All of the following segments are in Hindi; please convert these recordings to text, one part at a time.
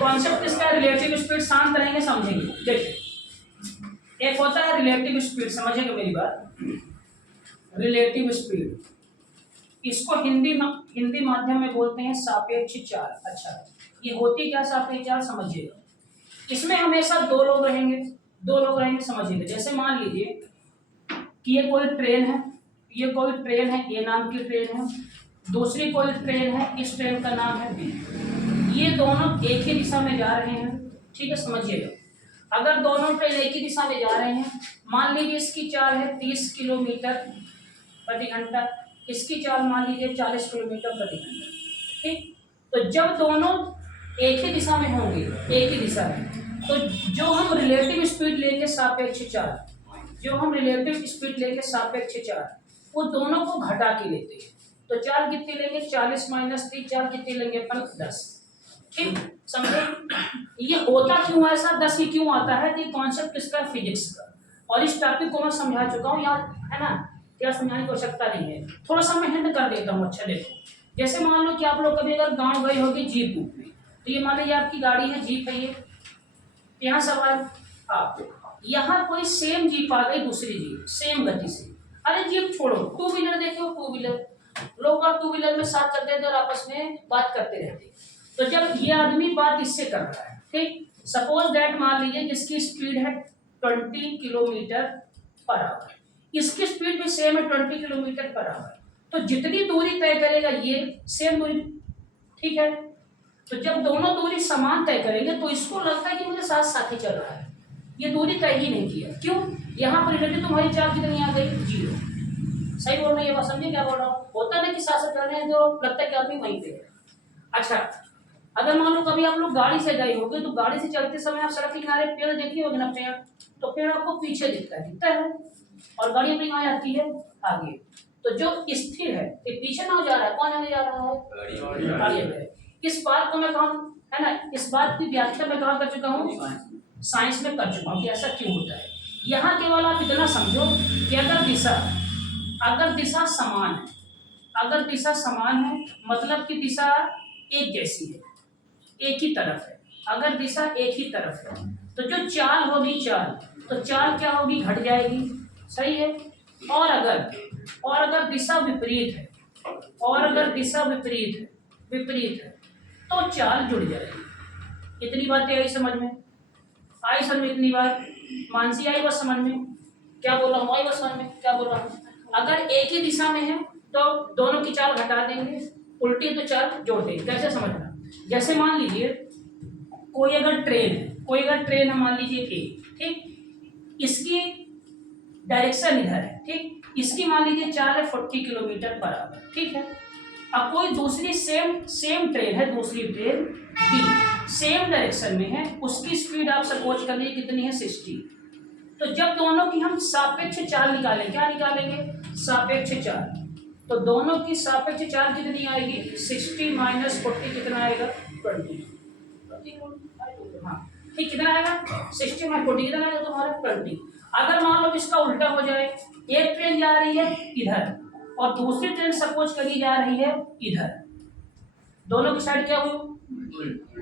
कॉन्सेप्ट किसका है? Relative speed. शांत रहेंगे समझेंगे। देखिए, एक होता है रिलेटिव स्पीड, समझेंगे मेरी बात। रिलेटिव स्पीड, इसको हिंदी माध्यम में बोलते हैं सापेक्ष चाल। अच्छा, ये होती क्या सापेक्ष चाल समझिएगा। इसमें हमेशा दो लोग रहेंगे समझिएगा। जैसे मान लीजिए कि ये कोई ट्रेन है, ए नाम की ट्रेन है, दूसरी कोई ट्रेन है, इस ट्रेन का नाम है बी। ये दोनों एक ही दिशा में जा रहे हैं, ठीक है, समझिएगा। अगर दोनों ट्रेन एक ही दिशा में जा रहे हैं, मान लीजिए इसकी चाल है 30 किलोमीटर प्रति घंटा, इसकी चाल मान लीजिए 40 किलोमीटर प्रति घंटा, ठीक। तो जब दोनों एक ही दिशा में होंगे, एक ही दिशा में, तो जो हम रिलेटिव स्पीड लेंगे सापेक्ष चाल, वो दोनों को घटा के लेते हैं। तो चाल कितनी लेंगे? 40 माइनस 30, चाल कितनी लेंगे अपन? 10, ठीक, समझे? ये होता क्यों ऐसा? 10 ही क्यों आता है? कि कॉन्सेप्ट किसका? फिजिक्स का। और इस टॉपिक को मैं समझा चुका हूँ यार, है ना, क्या समझाने की आवश्यकता नहीं है। थोड़ा सा मैं हिंट कर देता हूँ। अच्छा देखो, जैसे मान लो कि आप लोग कभी अगर गांव गए होगे जीप में, तो ये मान लीजिए आपकी गाड़ी है, जीप है ये। यहाँ सवाल, आप यहाँ कोई सेम जीप आ गई, दूसरी जीप सेम गति से। अरे जीप छोड़ो, टू व्हीलर देखो, टू व्हीलर, लोग टू व्हीलर में साथ चलते थे और आपस में बात करते रहते। तो जब ये आदमी बात इससे कर रहा है, ठीक, सपोज दैट मान लीजिए जिसकी स्पीड है 20 किलोमीटर पर आवर, इसकी स्पीड भी सेम है 20 किलोमीटर पर आवर। तो जितनी दूरी तय करेगा ये सेम दूरी, ठीक है। तो जब दोनों दूरी समान तय करेंगे तो इसको लगता है कि मुझे साथ साथ ही चल रहा है, ये दूरी तय ही नहीं किया। क्यों? यहाँ पर रिलेटिव तुम्हारी चाल कितनी आ गई? 0। सही बोल रही है बात, समझे क्या बोल रहा हूँ? होता ना कि साथ साथ चल रहे हैं तो लगता है कि आदमी वहीं पे है। अच्छा, अगर मान लो कभी आप लोग गाड़ी से गए होगे, तो गाड़ी से चलते समय आप सड़क के किनारे पेड़ देखिए होगे ना, पेड़, तो पेड़ आपको पीछे दिखता है और गाड़ी अपनी कहाँ जाती है? आगे। तो जो स्थिर है ये पीछे ना जा रहा है, कौन आगे जा रहा है? गाड़ी। इस बात को मैं कहूँ, है ना, इस बात की व्याख्या मैं कहाँ कर चुका हूँ? साइंस में कर चुका हूँ कि ऐसा क्यों होता है। यहाँ केवल आप इतना समझो कि अगर दिशा समान है, मतलब कि दिशा एक जैसी है, एक ही तरफ है। अगर दिशा एक ही तरफ है तो जो चाल होगी, तो चाल क्या होगी? घट जाएगी, सही है। और अगर दिशा विपरीत है तो चाल जुड़ जाएगी। इतनी बातें आई समझ में? इतनी बात मानसी आई बस समझ में? क्या बोल रहा हूँ? आई बस समझ में क्या बोल रहा हूँ? अगर एक ही दिशा में है तो दोनों की चाल घटा देंगे, उल्टी तो चाल जोड़ देंगे। कैसे समझना? जैसे मान लीजिए कोई अगर ट्रेन है मान लीजिए ए, ठीक, इसकी डायरेक्शन इधर है, ठीक, इसकी मान लीजिए चाल है 40 किलोमीटर पर आवर, ठीक है। अब कोई दूसरी सेम ट्रेन है, दूसरी ट्रेन बी सेम डायरेक्शन में है, उसकी स्पीड आप सपोज कर लीजिए कितनी है? 60। तो जब दोनों की हम सापेक्ष चाल निकालें, क्या निकालेंगे? सापेक्ष चाल। तो दोनों की सापेक्ष चाल कितनी आएगी? 60 माइनस 40 कितना आएगा? 20। हाँ ठीक, कितना आएगा? 60 माइनस 40 कितना आएगा तुम्हारा? 20। अगर मान लो इसका उल्टा हो जाए, एक ट्रेन जा रही है इधर और दूसरी ट्रेन सपोज करी जा रही है इधर, दोनों की साइड क्या हुई?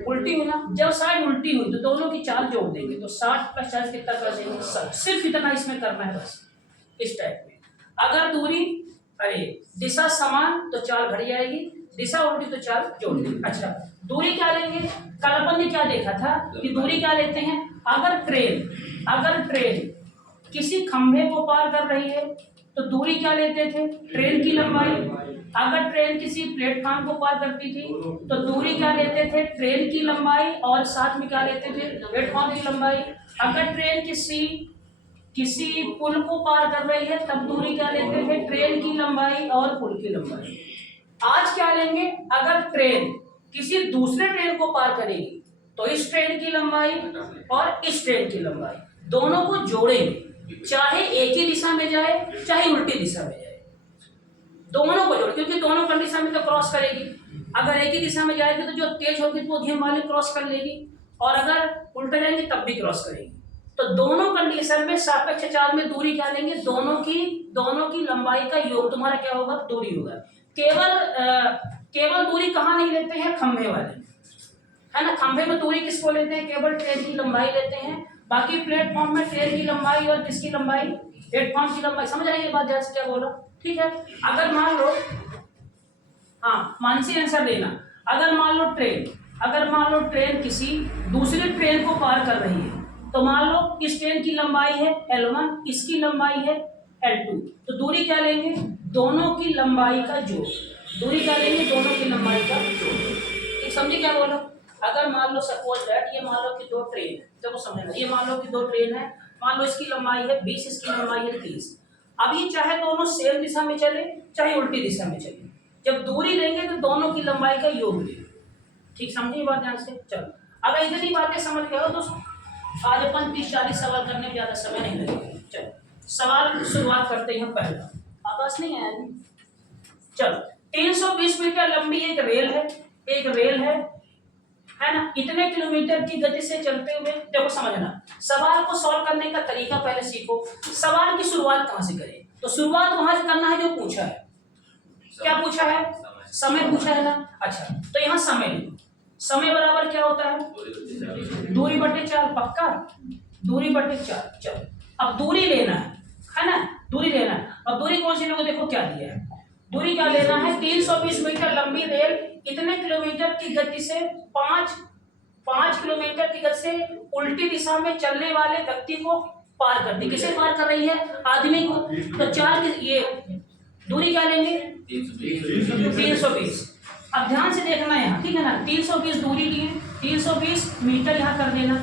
उल्टी हुई ना। जब साइड उल्टी हुई तो दोनों की चाल जोड़ देंगे, तो 60 + 40 कितना कर देंगे? 60। सिर्फ इतना इसमें करना है बस, इस टाइप में। अगर दिशा समान तो चाल घट जाएगी, दिशा उल्टी तो चाल जोड़ देंगे। अच्छा, दूरी क्या लेंगे? कल अपन ने क्या देखा था कि दूरी क्या लेते हैं? अगर ट्रेन किसी खंभे को पार कर रही है तो दूरी क्या लेते थे? ट्रेन की लंबाई। अगर ट्रेन किसी प्लेटफॉर्म को पार करती थी तो दूरी क्या लेते थे? ट्रेन की लंबाई और साथ में क्या लेते थे? प्लेटफॉर्म की लंबाई। अगर ट्रेन किसी पुल को पार कर रही है तब दूरी क्या लेते थे? ट्रेन की लंबाई और पुल की लंबाई। आज क्या लेंगे? अगर ट्रेन किसी दूसरे ट्रेन को पार करेगी तो इस ट्रेन की लंबाई और इस ट्रेन की लंबाई दोनों को जोड़ेंगे, चाहे एक ही दिशा में जाए चाहे उल्टी दिशा में जाए, दोनों को जोड़, क्योंकि दोनों कंडीशन में तो क्रॉस करेगी। अगर एक ही दिशा में जाएगी तो जो तेज होगी तो धीमे वाले क्रॉस कर लेगी, और अगर उल्टा जाएंगे तब भी क्रॉस करेगी। तो दोनों कंडीशन में सापेक्ष चाल में दूरी क्या लेंगे? दोनों की लंबाई का योग तुम्हारा क्या होगा? दूरी होगा। केवल दूरी कहाँ नहीं लेते हैं? खंभे वाले। है ना। खंभे में दूरी किसको लेते हैं, केवल ट्रेन की लंबाई लेते हैं, बाकी प्लेटफॉर्म में ट्रेन की लंबाई और किसकी लंबाई, प्लेटफॉर्म की लंबाई। समझ रहे हैं ये बात ध्यान से क्या बोला, ठीक है। अगर मान लो, हाँ मानसी आंसर देना, अगर मान लो ट्रेन किसी दूसरी ट्रेन को पार कर रही है, तो मान लो इस ट्रेन की लंबाई है L1, इसकी लंबाई है L2, तो दूरी क्या लेंगे, दोनों की लंबाई का जोड़, दूरी क्या लेंगे, दोनों की लंबाई का जोड़। ठीक समझे क्या बोला। अगर मान लो सपोज दैट ये मान लो कि दो ट्रेन है, देखो समझना, ये मान लो कि दो ट्रेन है, मान लो इसकी लंबाई है 20, इसकी लंबाई है 30। अब ये चाहे दोनों सेम दिशा में चले चाहे उल्टी दिशा में चले, जब दूरी लेंगे तो दोनों की लंबाई का योग लेंगे। ठीक समझिए बात ध्यान से। चलो अगर इतनी बातें समझ गए हो तो आज अपन 30-40 सवाल करने में ज्यादा समय नहीं लगेगा। चलो सवाल शुरुआत करते हैं पहला, आवाज नहीं आया नहीं। चलो 320 मीटर लंबी एक रेल है ना, इतने किलोमीटर की गति से चलते हुए, देखो समझना, सवाल को सॉल्व करने का तरीका पहले सीखो। सवाल की शुरुआत कहां से करें, तो शुरुआत वहां से करना है जो पूछा है। क्या पूछा है, समय पूछा है ना। अच्छा तो यहाँ समय लिखो, समय बराबर क्या होता है, दूरी बटे 4, पक्का, दूरी बटे 4। चलो अब दूरी लेना है ना, दूरी लेना है। अब दूरी कौन सी लोगों, देखो क्या दिया है, दूरी क्या लेना है, 320 मीटर लंबी रेल इतने किलोमीटर की गति से 5 किलोमीटर की गति से उल्टी दिशा में चलने वाले व्यक्ति को पार करती, किसे पार कर रही है, आदमी को। तो 4 ये दूरी क्या लेंगे, 320। अब ध्यान से देखना यहाँ, ठीक है ना, 320 दूरी ली है, 320 मीटर यहाँ कर देना,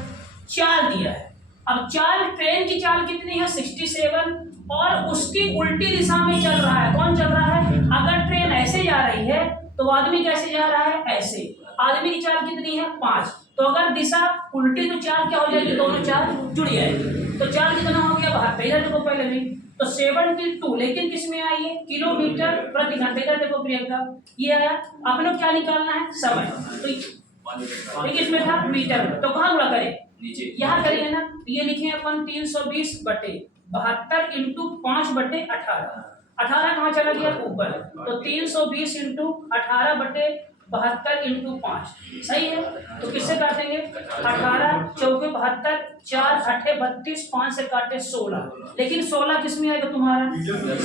4 दिया है। अब ट्रेन की चाल कितनी है, 67, और उसकी उल्टी दिशा में चल रहा है, कौन चल रहा है, अगर ट्रेन ऐसे जा रही है तो आदमी कैसे जा रहा है, ऐसे। आदमी की चाल कितनी है, 5, तो अगर दिशा उल्टी तो 4 क्या हो जाएगी, दोनों 4 जुड़ जाएगी, तो 4 कितना हो गया, 72। इधर देखो पहले भी तो 72, लेकिन किस में आई है, किलोमीटर प्रति घंटे। इधर देखो प्रियंका, ये आया, अपने क्या निकालना है, समय, तो किसमें था, मीटर में, तो कहाँ गुणा करें, नीचे, यहाँ करिए ना। ये लिखे अपन 320 बटे 72 इंटू 5 बटे 18, 18 कहाँ चला गया, ऊपर, तो 320 इंटू 18 बटे 72 इंटू 5, सही है। तो किससे काटेंगे, 18 चौके 72, 4 8 32, 5 से काटे 16, लेकिन 16 किस में आएगा तुम्हारा,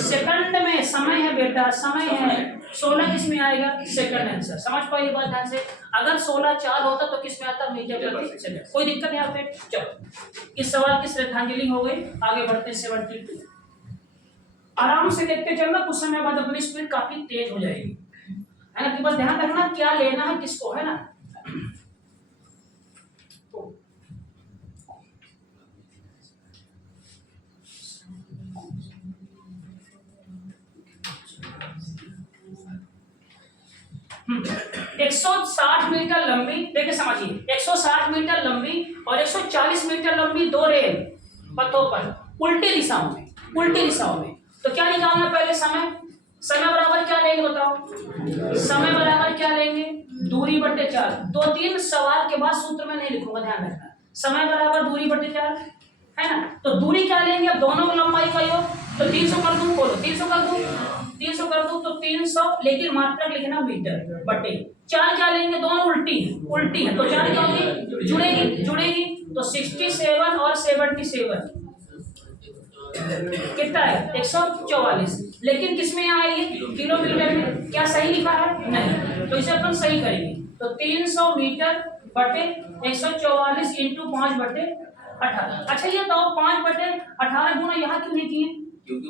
सेकंड में। समय है बेटा, समय है, 16 किस में आएगा, सेकंड आंसर। समझ पाई ये बात ध्यान से। अगर 16 4 होता तो किस में आता, मीटर प्रति सेकंड। कोई दिक्कत यहाँ पे। चलो इस सवाल की श्रद्धांजलि हो गई, आगे बढ़ते 72। आराम से देखते चलना, कुछ समय बाद अपनी स्पीड काफी तेज हो जाएगी, है ना। कि बस ध्यान रखना क्या लेना है किसको, है ना। एक 160 मीटर लंबी, देखिए समझिए, 160 मीटर लंबी और 140 मीटर लंबी दो रेल पथों पर उल्टी दिशाओं में, तो क्या निकालना, पहले समय बराबर क्या लेंगे बताओ, समय बराबर क्या लेंगे, दूरी बटे 4। 2-3 सवाल के बाद सूत्र में नहीं लिखूंगा, ध्यान रखना, समय बराबर दूरी बटे 4, है ना। तो दूरी क्या लेंगे, अब दोनों की लंबाई का योग, तो 300 कर दूं, बोलो 300 कर दूं, तो 300, लेकिन मात्रक लिखना मीटर बटे 4 क्या लेंगे, दोनों उल्टी है, तो 4 क्या होगी, जुड़ेगी, तो 67 और 77 कितना है, 144, लेकिन किसमें आएगी, किलोमीटर में। क्या सही लिखा है, नहीं, तो इसे अपन सही करेंगे, तो 300 मीटर बटे 144 इंटू 5 बटे 18। अच्छा ये तो 5 बटे 18 गुना यहाँ क्यों नहीं किए, क्योंकि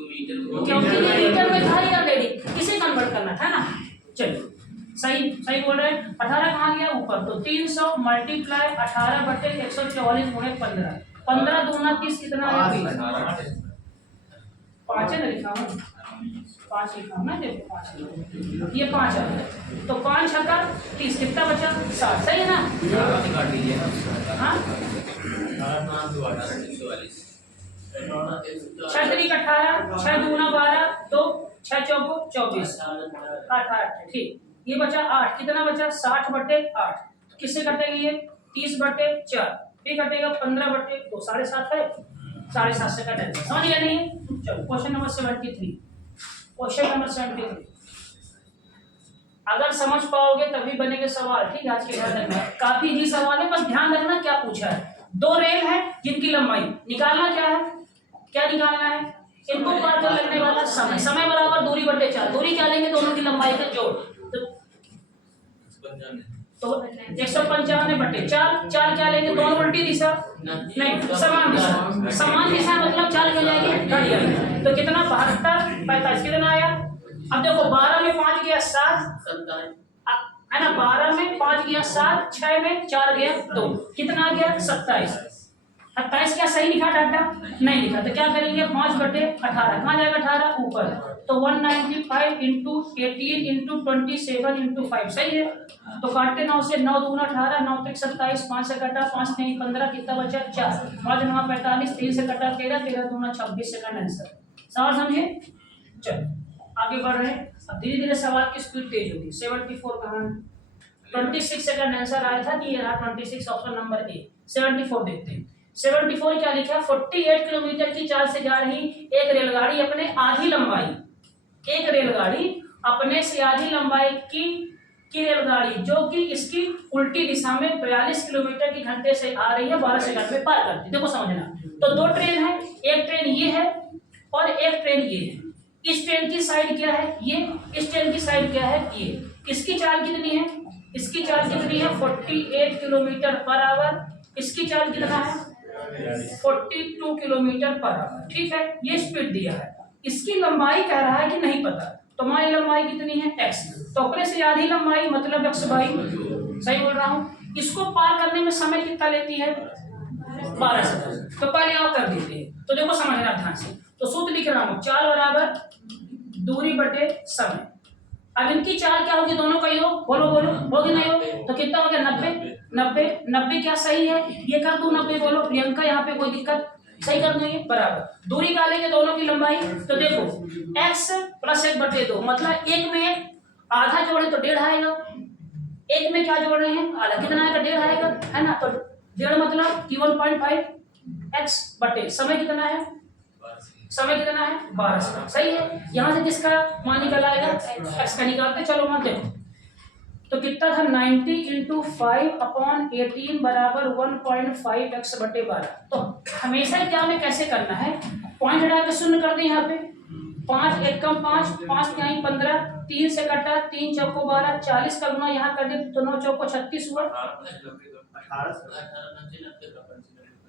ये मीटर में था ही ऑलरेडी, किसे कन्वर्ट करना था ना। चलिए सही बोल रहे हैं। 18 कहाँ गया, ऊपर, तो 300 मल्टीप्लाई 18 बटे 144 गुणे 15, 15 दूना 30, कितना है, 5 है ना, लिखा हूँ 5 लिखा हूँ ना, देखो 5, ये 5 है, तो 5 छक्का 30, कितना बचा, 60, सही है ना। हाँ 6 3 18, 6 दूना 12, तो 6 चौको 24, 8 ठीक, ये बचा 8, कितना बचा, 60 बटे 8, किससे कटेगी ये, 30 बटे 4, फिर कटेगा 15 बटे 2, 7.5 है, 7.5 से कटेगा, समझ गया नहीं। चलो क्वेश्चन नंबर 73, अगर समझ पाओगे तभी बनेंगे सवाल, ठीक है। आज के ध्यान रखना, काफी इजी सवाल है, बस ध्यान रखना क्या पूछा है। दो रेल है जिनकी लंबाई निकालना क्या है, क्या निकालना है, इनको पार कर लगने वाला समय, समय बराबर दूरी बटे 4, दूरी क्या लेंगे, दोनों की लंबाई का जोड़, तो 195 बटे 4, 4 क्या लेंगे, दोनों उल्टी दिशा नहीं समान दिशा, समान दिशा मतलब 4 क्या जाएगी, घट जाएगी, तो कितना 72 45 कितना आया। अब देखो 12 में 5 गया 7 है ना, 12 में 5 गया 7, 6 में 4 गया 2, कितना आ गया 27। 27 क्या सही लिखा डाटा, नहीं लिखा, तो क्या करेंगे 5 बटे 18, कहाँ जाएगा 18 ऊपर, तो 195 इंटू 18 इंटू 27 इंटू 5 सही है। तो काटते 9 से, 9 दूना 18, 9 तक 27, 5 से कटा 5 नहीं 15, कितना बचा 4, 5 9 45, 3 से कटा 13, 13 दूना 26 सेकंड आंसर। सवाल समझे, चलो आगे बढ़ रहे हैं। अब धीरे धीरे सवाल की स्पीड तेज होगी। 74 कहाँ, 26 सेकंड आंसर आया था, ये रहा 26 ऑप्शन नंबर ए। 74 देखते हैं। 74 क्या लिखा, 48 किलोमीटर की चाल से जा रही एक रेलगाड़ी अपने आधी लंबाई, एक रेलगाड़ी अपने से आधी लंबाई की रेलगाड़ी जो कि इसकी उल्टी दिशा में 42 किलोमीटर की घंटे से आ रही है 12 सेकंड में पार करती है। देखो समझना, तो दो ट्रेन है, एक ट्रेन ये है और एक ट्रेन ये है। इस ट्रेन की साइड क्या है ये, इस ट्रेन की साइड क्या है ये। इसकी चाल कितनी है, इसकी चाल कितनी है 48 किलोमीटर पर आवर, इसकी चाल कितना है 42 किलोमीटर पर आवर, ठीक है। ये स्पीड दिया है, इसकी लंबाई कह रहा है कि नहीं पता, तो हमारी लंबाई कितनी है x, तो अपने से आधी लंबाई मतलब x बाई, सही बोल रहा हूँ। इसको पार करने में समय कितना लेती है 12 सेकंड, तो पहले आप कर देते हैं। तो देखो समझना ध्यान से, तो सूत्र लिख रहा हूँ, चाल बराबर दूरी बटे समय। अब इनकी चाल क्या होगी, दोनों का योग, बोलो बोलो होगी नहीं होगी, तो कितना हो गया 90 90 90 क्या सही है, ये कर दूं 90, बोलो प्रियंका, यहाँ पे कोई दिक्कत, सही कर देंगे बराबर। दूरी निकालेंगे दोनों की लंबाई, तो देखो x प्लस 1 बटे 2, मतलब एक में आधा जोड़े तो 1.5 आएगा, एक में क्या जोड़ रहे हैं आधा, कितना आएगा 1.5 आएगा, है ना। तो 1.5 मतलब 1.5 x बटे समय कितना है, समय कितना है 12 सेकंड, सही है। यहाँ से किसका मान निकल आएगा, x का निकालते चलो मान देखो, तो कितना था 90 इंटू 5/18 बराबर 1.5 x बटे 12। तो हमेशा क्या में कैसे करना है, पॉइंट हटा के शून्य कर दें यहाँ पे, 5 1 कम 5, 5 9 15, 3 से कटा 3 चौको 12, 40 का गुना यहाँ कर दे तो 9 चौको 36 हुआ,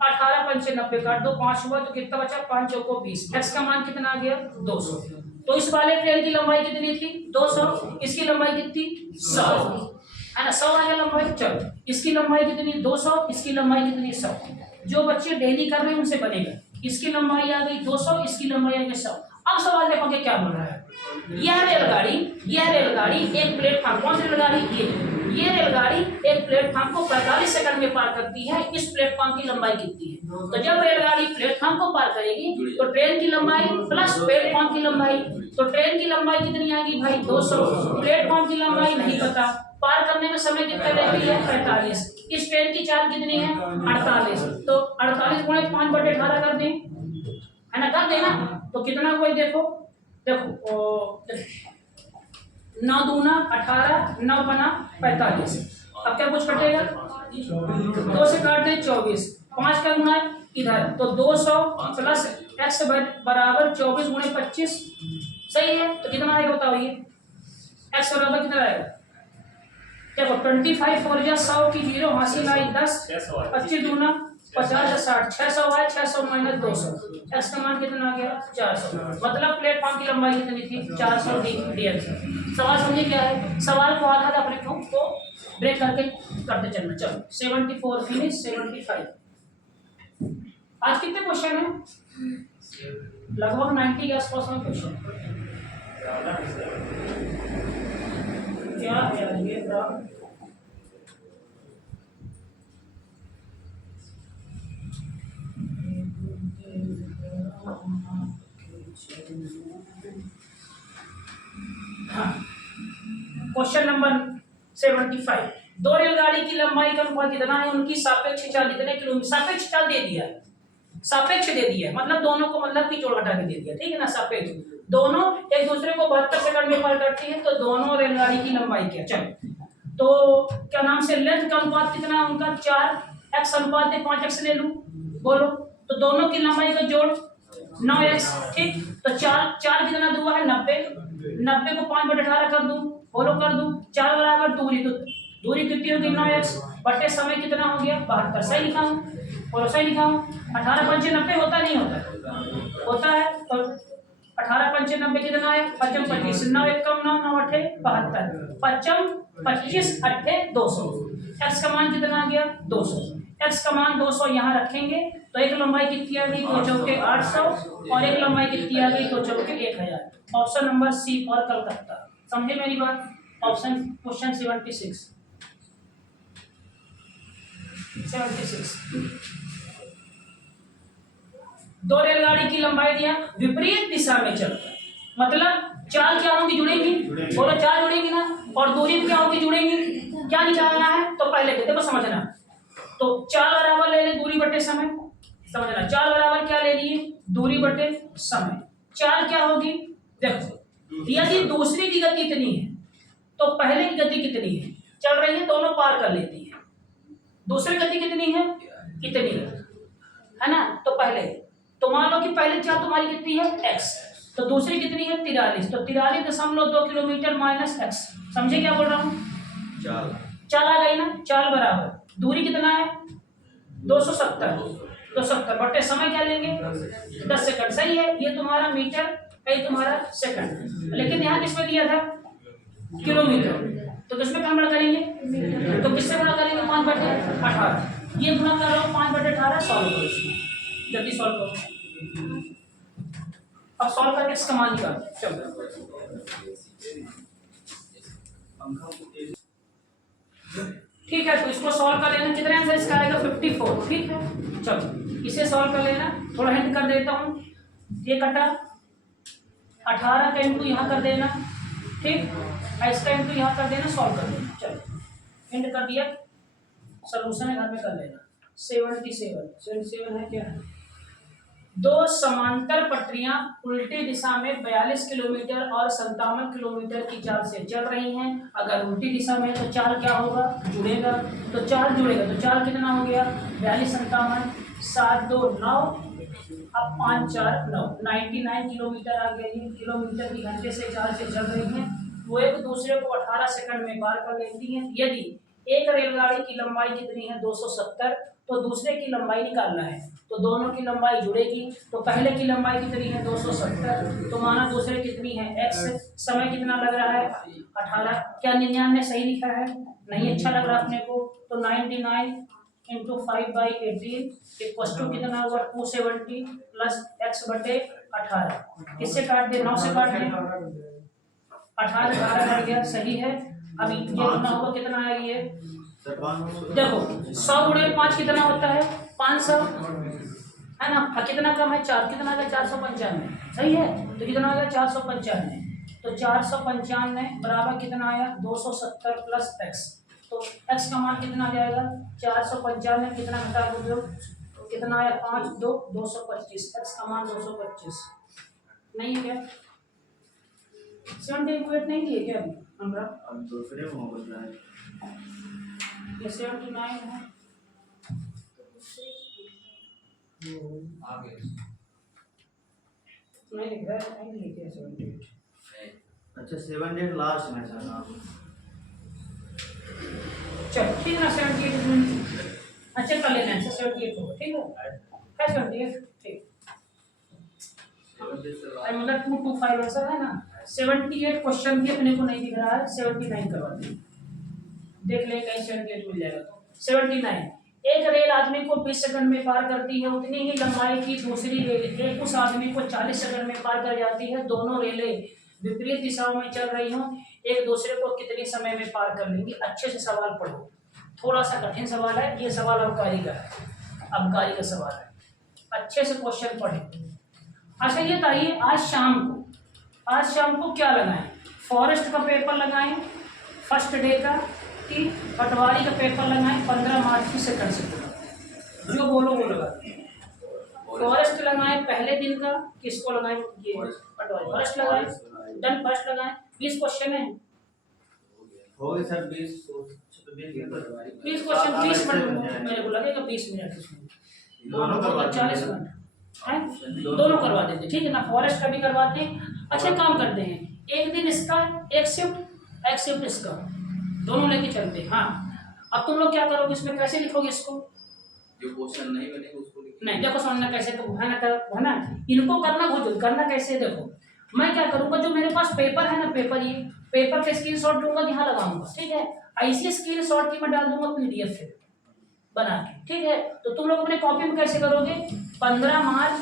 18 पंचे 90 काट दो 5 हुआ, तो कितना बचा 5 चौको 20, x का मान कितना आ गया 200। तो इस वाले ट्रेन की लंबाई कितनी थी 200, इसकी लंबाई कितनी 100 है ना, 100 आ गया लंबाई। चलो इसकी लंबाई कितनी 200, इसकी लंबाई कितनी 100। जो बच्चे डेली कर रहे हैं उनसे बनेगा, इसकी लंबाई आ गई 200, इसकी लंबाई आ गई 100। अब सवाल देखोगे क्या बोल रहा है, यह रेलगाड़ी एक प्लेटफॉर्म, कौन सी रेलगाड़ी, ये रेलगाड़ी एक प्लेटफॉर्म को 45 सेकंड में पार करती है, इस प्लेटफॉर्म की लंबाई कितनी है। तो जब रेलगाड़ी प्लेटफॉर्म को पार करेगी तो ट्रेन की लंबाई प्लस प्लेटफॉर्म की लंबाई, तो ट्रेन की लंबाई कितनी आएगी भाई 200, प्लेटफॉर्म की लंबाई नहीं पता, पार करने में समय कितना लगती है 45, इस ट्रेन की चाल कितनी है 48, तो 48 गुणे 5/18 कर दें, है ना, कर देना, तो कितना कोई देखो 9 दूना 18, 9 बना 45। अब क्या कुछ कटेगा, 2 से काट दे 24, 5 का गुना इधर, तो 200 प्लस x बराबर 24 गुणे 25, सही है। तो कितना आएगा बताओ, ये x बराबर कितना आएगा, देखो 25 4 जा 100 की 0 हासिल आई 10, 25 दूना 50 या 60, 600 आए, 600 माइनस 200, x का मान कितना आ गया 400, मतलब प्लेटफॉर्म की लंबाई कितनी थी 400 डी। सवाल समझे क्या है, सवाल को आधा अपने को ब्रेक करके करते चलना। चलो 74 फिनिश, 75 आज कितने क्वेश्चन है, लगभग 90 के आसपास में क्वेश्चन, क्या है ये क्वेश्चन नंबर 75, दो रेलगाड़ी की लंबाई का अनुपात कितना है, उनकी सापेक्ष चाल कितने किलोमीटर, सापेक्ष चाल दे दिया है, सापेक्ष दे दिया है मतलब दोनों को मतलब की जोड़ घटा के दे दिया, ठीक है ना। सापेक्ष दोनों एक दूसरे को 72 सेकंड में पार करती है, तो दोनों रेलगाड़ी की लंबाई क्या। चलो तो क्या नाम से लेंथ का अनुपात कितना है उनका 4x अनुपात है 5x ले लूं, बोलो तो दोनों की लंबाई का जोड़ 9x। ठीक, तो 4 कितना हुआ है 90, 90 को 5/18 कर दूं, बोलो कर दूं। 4 बराबर दूरी, तो दूरी कितनी होगी 9x बटे समय कितना हो गया 72। सही लिखा हूं, बोलो सही लिखा हूं। 18 पंचे 90 होता नहीं होता, होता है। तो 18 पंचे 90 कितना है 55 25, 9 1 कम 9 9 8 72, 55 25 8 200। x का मान कितना आ गया 200। x का मान 200 यहाँ रखेंगे तो एक लंबाई कितनी आ गई 2 चौके 800 और एक लंबाई कितनी आ गई 2 चौके 1000। ऑप्शन नंबर सी और कलकत्ता। समझे मेरी बात। ऑप्शन क्वेश्चन 76 दो रेलगाड़ी की लंबाई दिया विपरीत दिशा में चलता है, मतलब चाल क्या होंगी जुड़ेंगी, बोलो चाल जुड़ेंगी ना, और दूरी क्या होगी जुड़ेंगी। क्या निकालना है तो पहले देखो समझना, तो चाल बराबर ले ले दूरी बटे समय, समझना चाल बराबर क्या ले लिए दूरी बटे समय। चाल क्या होगी देखो, यदि दूसरी की गति कितनी है तो पहले की गति कितनी है, चल रही है दोनों पार कर लेती है, दूसरी गति कितनी है कितनी है ना, तो पहले तो मान लो कि पहले चाल तुम्हारी कितनी है x, तो दूसरी कितनी है 43, तो 43.2 किलोमीटर माइनस x। समझे क्या बोल रहा हूँ, चाल आ गई ना, चाल बराबर दूरी कितना है 270, तो 70 बटे समय क्या लेंगे 10 सेकंड। सही है, ये तुम्हारा मीटर, ये तुम्हारा सेकंड, लेकिन यहाँ किसमें दिया था किलोमीटर, तो किसमें कन्वर्ट करेंगे, तो किससे गुणा करेंगे 5/18। ये गुणा कर रहा हूँ 5/18, सॉल्व करो इसमें, जल्दी सॉल्व करो। अब सॉल्व करके इसका मान निकाल। चलो ठीक है, तो इसको सॉल्व कर लेना, कितने आंसर इसका आएगा 54। ठीक है, चलो इसे सॉल्व कर लेना, थोड़ा हिंट कर देता हूँ। ये कटा 18 का इंटू यहाँ कर देना, ठीक, इसका इंटू यहाँ कर देना, सॉल्व कर देना। चलो हिंट कर दिया, सॉल्यूशन है घर में कर लेना। 77 है क्या, दो समांतर पटरियां उल्टी दिशा में 42 किलोमीटर और 57 किलोमीटर की चाल से चल रही हैं। अगर उल्टी दिशा में तो चाल क्या होगा जुड़ेगा, तो चाल जुड़ेगा, तो चाल कितना हो गया 42 57 7 2 9, अब 5 4 9, 99 किलोमीटर आ गया। ये किलोमीटर की घंटे से चाल से चल रही हैं, वो एक दूसरे को 18 सेकंड में पार कर लेती हैं। यदि एक रेलगाड़ी की लंबाई कितनी है 270, तो दूसरे की लंबाई निकालना है, तो दोनों की लंबाई जुड़ेगी, तो पहले की लंबाई कितनी है 270, तो माना दूसरे कितनी है x। समय कितना लग रहा है 18, क्या 99 सही लिखा है, नहीं अच्छा लग रहा अपने को, तो 99 इंटू 5/18 इक्वल टू कितना हुआ 270 प्लस x बटे 18। किससे काट दे 9 से काट दे, 18 कट गया, सही है। अब ये कितना होगा, कितना है ये देखो 100 गुणे 5 कितना होता है 500 है ना, कितना कम है 4, कितना आ गया 495, सही है, तो कितना आ गया 495, तो 495 बराबर कितना आया 270 प्लस x, तो x का मान कितना आ जाएगा 495, कितना घटा दो कितना आया 5 2 225, x का मान 225 नहीं है क्या, 78 नहीं दिए क्या अभी हमरा, अब दूसरे मोबाइल है ये 79 है आगे नहीं लिख रहा है, नहीं लिखे 78। अच्छा 78 लास्ट में सर आप चलो ठीक है ना 78 अच्छा कर लेना है 78 होगा, ठीक है 78 ठीक, मतलब 225 आंसर है ना। 78 क्वेश्चन भी अपने को नहीं दिख रहा है, 79 करवाते हैं, देख ले कहीं 78 मिल जाएगा। तो 79, एक रेल आदमी को 20 सेकंड में पार करती है, उतनी ही लंबाई की दूसरी रेल एक उस आदमी को 40 सेकंड में पार कर जाती है। दोनों रेलें विपरीत दिशाओं में चल रही हों, एक दूसरे को कितने समय में पार कर लेंगी। अच्छे से सवाल पढ़ो, थोड़ा सा कठिन सवाल है ये, सवाल अबकारी का है, अबकारी का सवाल है, अच्छे से क्वेश्चन पढ़े। अच्छा ये बताइए आज शाम को क्या लगाएं, फॉरेस्ट का पेपर लगाएं फर्स्ट डे का, कि पटवारी का पेपर लगाएं 15 मार्च की सेकंड से, जो बोलो वो लगा फॉरेस्ट लगाए पहले दिन का, किसको लगाए ये पटवारी, फॉरेस्ट लगाए, डन फर्स्ट लगाए। 20 क्वेश्चन है, हो गए सर 20 20 क्वेश्चन 20 मिनट मेरे को लगेगा, 20 मिनट इसमें दोनों करवा 40 मिनट हैं, दोनों करवा देते ठीक है ना, फॉरेस्ट का भी करवाते हैं। अच्छा काम करते हैं, एक दिन इसका एक शिफ्ट इसका, दोनों लेके चलते हैं। हाँ अब तुम लोग क्या करोगे इसमें, कैसे लिखोगे इसको, जो क्वेश्चन नहीं बनेगा उसको नहीं देखो समझना कैसे, तो है ना इनको करना बहुत जल्दी करना कैसे। देखो मैं क्या करूंगा, जो मेरे पास पेपर है ना, पेपर ये पेपर का स्क्रीनशॉट लूंगा, यहाँ लगाऊंगा ठीक है, ऐसी स्क्रीनशॉट की मैं डाल दूंगा PDF पे बना के ठीक है। तो तुम लोग अपने कॉपी में कैसे करोगे, 15 March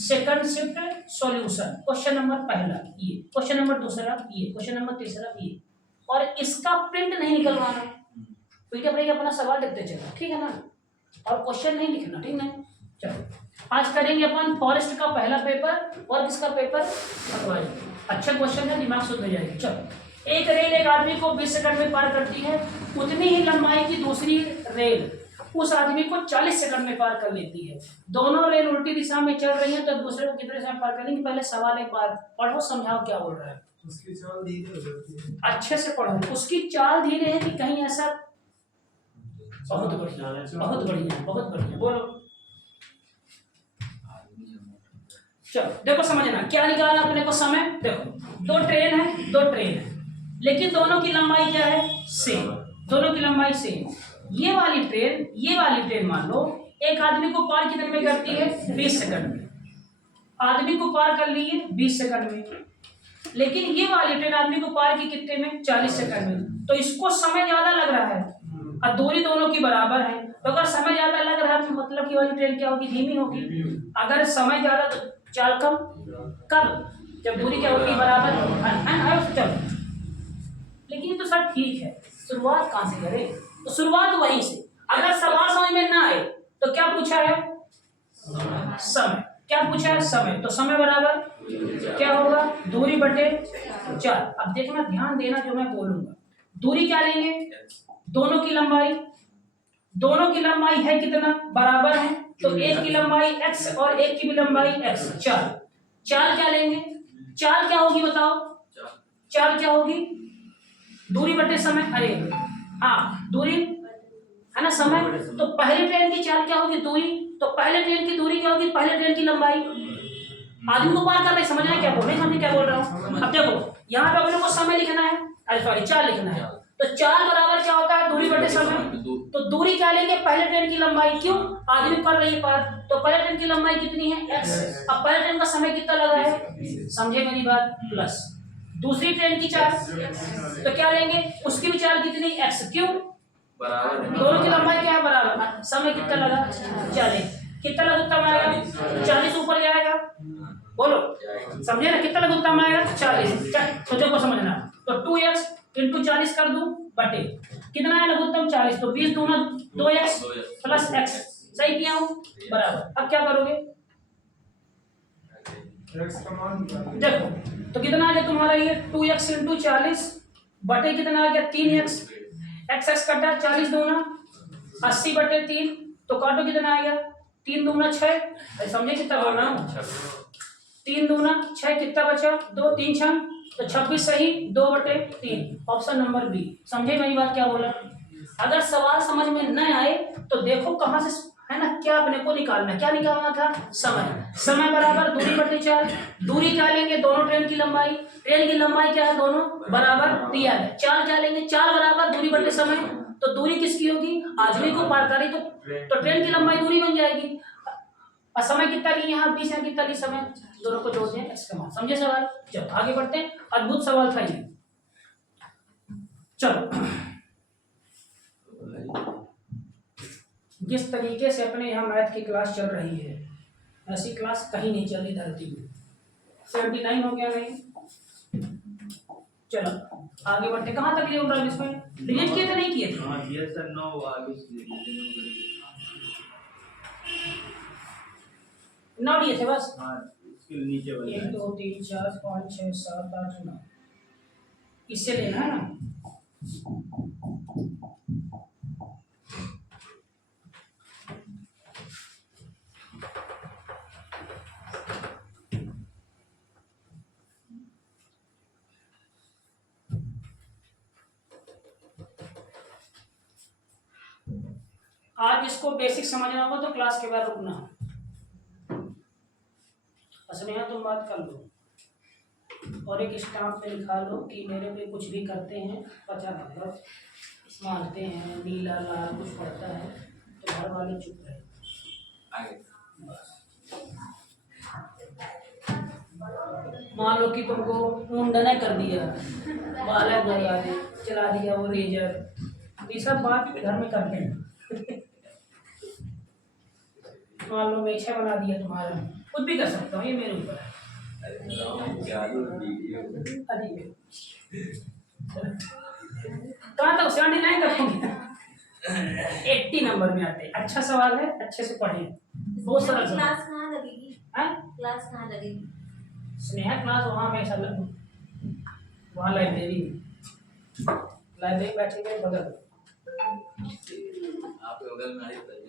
second shift solution, question number पहला ये, क्वेश्चन नंबर दूसरा ये, क्वेश्चन नंबर तीसरा ये, और इसका प्रिंट नहीं निकलवाना, PDF पे अपना सवाल लिखते चलो ठीक है ना, और क्वेश्चन नहीं लिखना ठीक है। चलो आज करेंगे अपन फॉरेस्ट का पहला पेपर और किसका पेपर, पटवारी। अच्छा क्वेश्चन है, दिमाग शुद्ध हो जाएगी। चलो, एक रेल एक आदमी को 20 सेकंड में पार करती है, उतनी ही लंबाई की दूसरी रेल उस आदमी को 40 सेकंड में पार कर लेती है। दोनों रेल उल्टी दिशा में चल रही है, तो दूसरे को कितने समय पार करेंगे। पहले सवाल एक बार पढ़ो, समझाओ क्या बोल रहा है, उसकी चाल धीरे हो जाती है। अच्छे से पढ़ो। उसकी चाल धीरे है कि कहीं ऐसा, बहुत बढ़िया बहुत बढ़िया बहुत बढ़िया, बोलो। चलो देखो समझना क्या निकालना अपने को समय। देखो दो ट्रेन है लेकिन दोनों की लंबाई क्या है, सेम, दोनों की लंबाई सेम। ये वाली ट्रेन मान लो एक आदमी को पार कितने में करती है, 20 सेकंड में, आदमी को पार कर ली है 20 सेकंड में, लेकिन ये वाली ट्रेन आदमी को पार की कितने में, 40 सेकंड में। तो इसको समय ज्यादा लग रहा है और दूरी दोनों की बराबर है। तो अगर समय ज्यादा लग रहा है तो मतलब कि वाली ट्रेन क्या होगी, धीमी होगी। अगर समय ज्यादा तो चाल कम, कब, जब दूरी क्या होगी, बराबर है। चलो लेकिन तो सब ठीक है, शुरुआत कहाँ से करें, तो शुरुआत वहीं से। अगर सवाल समझ में ना आए तो क्या पूछा है, समय, क्या पूछा है, समय। तो समय बराबर क्या होगा, दूरी बटे 4। अब देखना ध्यान देना जो मैं बोलूंगा, दूरी क्या लेंगे, दोनों की लंबाई है कितना, बराबर है। तो एक की लंबाई x और एक की भी लंबाई x, 4। चाल क्या लेंगे, चाल क्या होगी बताओ, चाल क्या होगी, दूरी बटे समय। अरे हाँ दूरी है ना, समय। तो पहली ट्रेन की चाल क्या होगी, दूरी। तो पहले ट्रेन की दूरी क्या होगी, पहले ट्रेन की लंबाई। आदमी को पार कर रहे, समझ में क्या बोल रहे हैं, समझ क्या बोल रहा हूँ। अब देखो यहाँ पे अपने को समय लिखना है, अरे सॉरी चाल लिखना है। तो चाल बराबर क्या होता है, दूरी बटे समय। तो दूरी क्या लेंगे, पहले ट्रेन की लंबाई, क्यों, आदमी कर रही है पार, तो पहले ट्रेन की लंबाई कितनी है, x। अब पहले ट्रेन का समय कितना लगा है, समझे मेरी बात, प्लस दूसरी ट्रेन की चाल, तो क्या लेंगे, उसकी भी चाल कितनी, x, क्यों, बराबर है। दोनों की लंबाई क्या है, बराबर। समय कितना लगा, 40। कितना लघुत्तम आएगा, 40 ऊपर जाएगा, बोलो समझे ना, कितना लघुत्तम आएगा, 40। तो देखो समझना, तो 2x इंटू 40 कर दूं बटे कितना है लघुत्तम, 40। तो 20 दूना 2x प्लस x, सही किया हूं, बराबर। अब क्या करोगे, x का मान निकालो। देखो तो कितना आ गया तुम्हारा ये, 2x इंटू 40 बटे कितना आ गया, 3x। x कटा, 40 दूना 80 बटे 3, तो काटो कितना आ गया, 3 दूना 6। समझे कितना बोल रहा हूँ, 3 दूना 6, कितना बचा, 2, 3 6, तो 26 सही, 2 बटे 3, ऑप्शन नंबर बी। समझे मेरी बात क्या बोला। अगर सवाल समझ में न आए तो देखो कहाँ से है ना, क्या अपने को निकालना, क्या निकालना था, समय बराबर दूरी बटे 4। दूरी क्या लेंगे, दोनों ट्रेन की लंबाई, ट्रेन की लंबाई क्या है, दोनों बराबर दिया है। चाल क्या लेंगे, चाल बराबर दूरी बटे समय। तो दूरी किसकी होगी, आदमी को पार करी, तो ट्रेन की लंबाई दूरी बन जाएगी। और समय कितना लिए यहाँ, 20 है, कितना लिए समय, दोनों को जोड़ते हैं, x का मान। समझे सवाल। चलो आगे बढ़ते हैं, अद्भुत सवाल था ये। चलो जिस तरीके से अपने यहाँ मैथ की क्लास चल रही है, ऐसी क्लास कहीं नहीं चली धरती में। 79 हो गया नहीं। चलो आगे बढ़ते, कहाँ तक लिए उम्र इसमें डिलीट किए थे, नहीं किए थे, हाँ ये सर 9 आगे से 9 दिए थे बस। हाँ इसके नीचे वाला 1 2 3 4 5 6 7 8 9, इससे लेना है ना। आज इसको बेसिक समझना होगा तो क्लास के बाद रुकना। स्नेहा तुम बात कर लो और एक स्टाम्प पे लिखा लो कि मेरे पे कुछ भी करते हैं 50 नंबर मारते हैं, नीला लाल कुछ पड़ता है तो घर वाले चुप रहे। आगे मान लो कि तुमको मुंडना कर दिया, बालक लगा दे, चला दिया वो रेजर, ये सब बात घर में करते हैं। मान लो मेछा बना दिया तुम्हारा, खुद भी कर सकता हूँ, ये मेरे ऊपर है। अरे कहाँ तक 79 तक होंगे, 80 नंबर में आते हैं। अच्छा सवाल है, अच्छे से पढ़े, बहुत सरल सवाल। क्लास कहाँ लगेगी? हाँ? क्लास कहाँ लगेगी? स्नेहा क्लास वहाँ हमेशा वहाँ लाइब्रेरी बैठेंगे बगल। आपके बगल में आई बैठे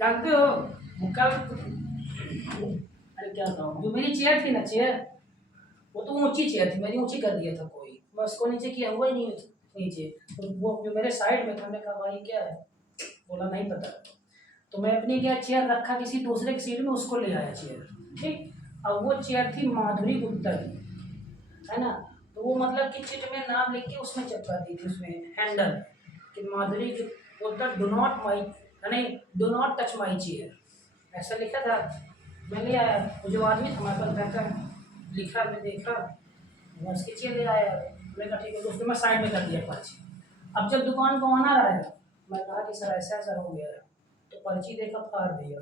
जानते हो मुक्का, अरे क्या बताऊँ, जो मेरी चेयर थी ना, चेयर वो तो ऊंची चेयर थी, मैंने ऊंची कर दिया था कोई, मैं उसको नीचे किया हुआ ही नहीं नीचे, तो वो जो मेरे साइड में था, मैंने कहा भाई क्या है, बोला नहीं पता, तो मैं अपनी क्या चेयर रखा किसी दूसरे की सीट में, उसको ले आया चेयर, ठीक। अब वो चेयर थी माधुरी गुप्ता की, है ना, तो वो मतलब कि चिट में नाम लिख के उसमें चिपका दी थी, उसमें हैंडल कि माधुरी गुप्ता डू नॉट माई, नहीं do not touch my chair, ऐसा लिखा था। मैं ले आया, वो जो आदमी था हमारे पास बैठा लिखा, मैं देखा, मैं उसकी चेयर ले आया, मैंने कहा ठीक है, उसको मैं साइड में कर दिया पर्ची। अब जब दुकान को आना आया, मैं कहा कि सर ऐसा ऐसा हो गया है, तो पर्ची देखा, फाड़ दिया,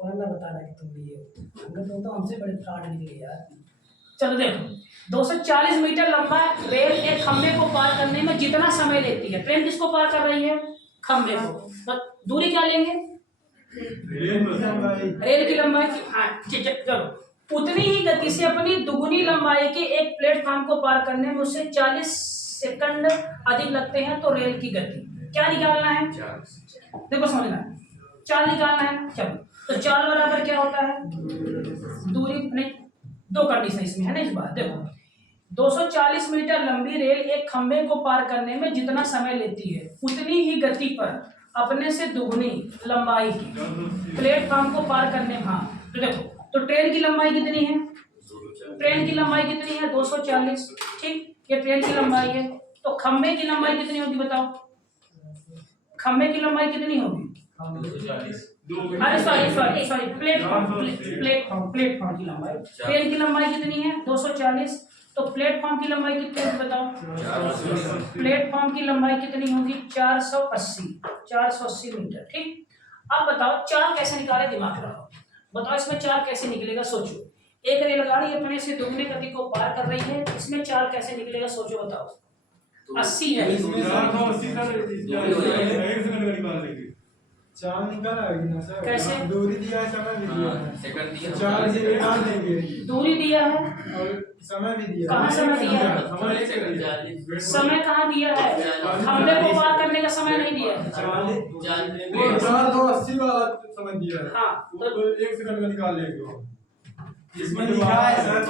और मैं बता रहा कि तुम लिए हो, तुम तो हमसे बड़े फ्रॉड निकले यार। चलो देखो, 240 मीटर लंबा रेल एक खंभे को पार करने में जितना समय लेती है, ट्रेन किसको पार कर रही है? खंभे को। तो दूरी क्या लेंगे? रेल की लंबाई की, हाँ चलो, उतनी ही गति से अपनी दुगुनी लंबाई के एक प्लेटफॉर्म को पार करने में उसे 40 सेकंड अधिक लगते हैं, तो रेल की गति क्या निकालना है? देखो समझना, 4 निकालना है। चलो, तो 4 बराबर क्या होता है? दूरी, नहीं दो कंडीशन इसमें है ना, इस बार देखो, 240 मीटर लंबी रेल एक खंभे को पार करने में जितना समय लेती है, उतनी ही गति पर अपने से दुगुनी लंबाई की प्लेटफॉर्म को पार करने में, हाँ तो देखो, तो ट्रेन की लंबाई कितनी है? ट्रेन की लंबाई कितनी है? 240, ठीक, ये ट्रेन की लंबाई है। तो खंभे की लंबाई कितनी होगी बताओ? खंभे की लंबाई कितनी होगी? अरे सॉरी, प्लेटफॉर्म की लंबाई, ट्रेन की लंबाई कितनी है? 240, तो प्लेटफॉर्म की लंबाई कितनी होगी बताओ? प्लेटफॉर्म की लंबाई कितनी होगी? 480 मीटर, ठीक। अब बताओ 4 कैसे निकाले, दिमाग लगाओ, बताओ इसमें 4 कैसे निकलेगा, सोचो। एक रेलगाड़ी अपने से दुगने गति को पार कर रही है, इसमें 4 कैसे निकलेगा, सोचो बताओ। 80 है, 4 निकाला है ना सर? कैसे? दूरी दिया है, समय भी दिया है, सेकंड दिया 4 से निकाल देंगे दूरी दिया है, और समय भी दिया कहाँ समय दिया है? समय कहाँ दिया है? खंभे को पार करने का समय नहीं दिया है। 480 वाला समय दिया है, हाँ, तो 1 सेकंड में निकाल लेंगे। इसमें लिखा है सर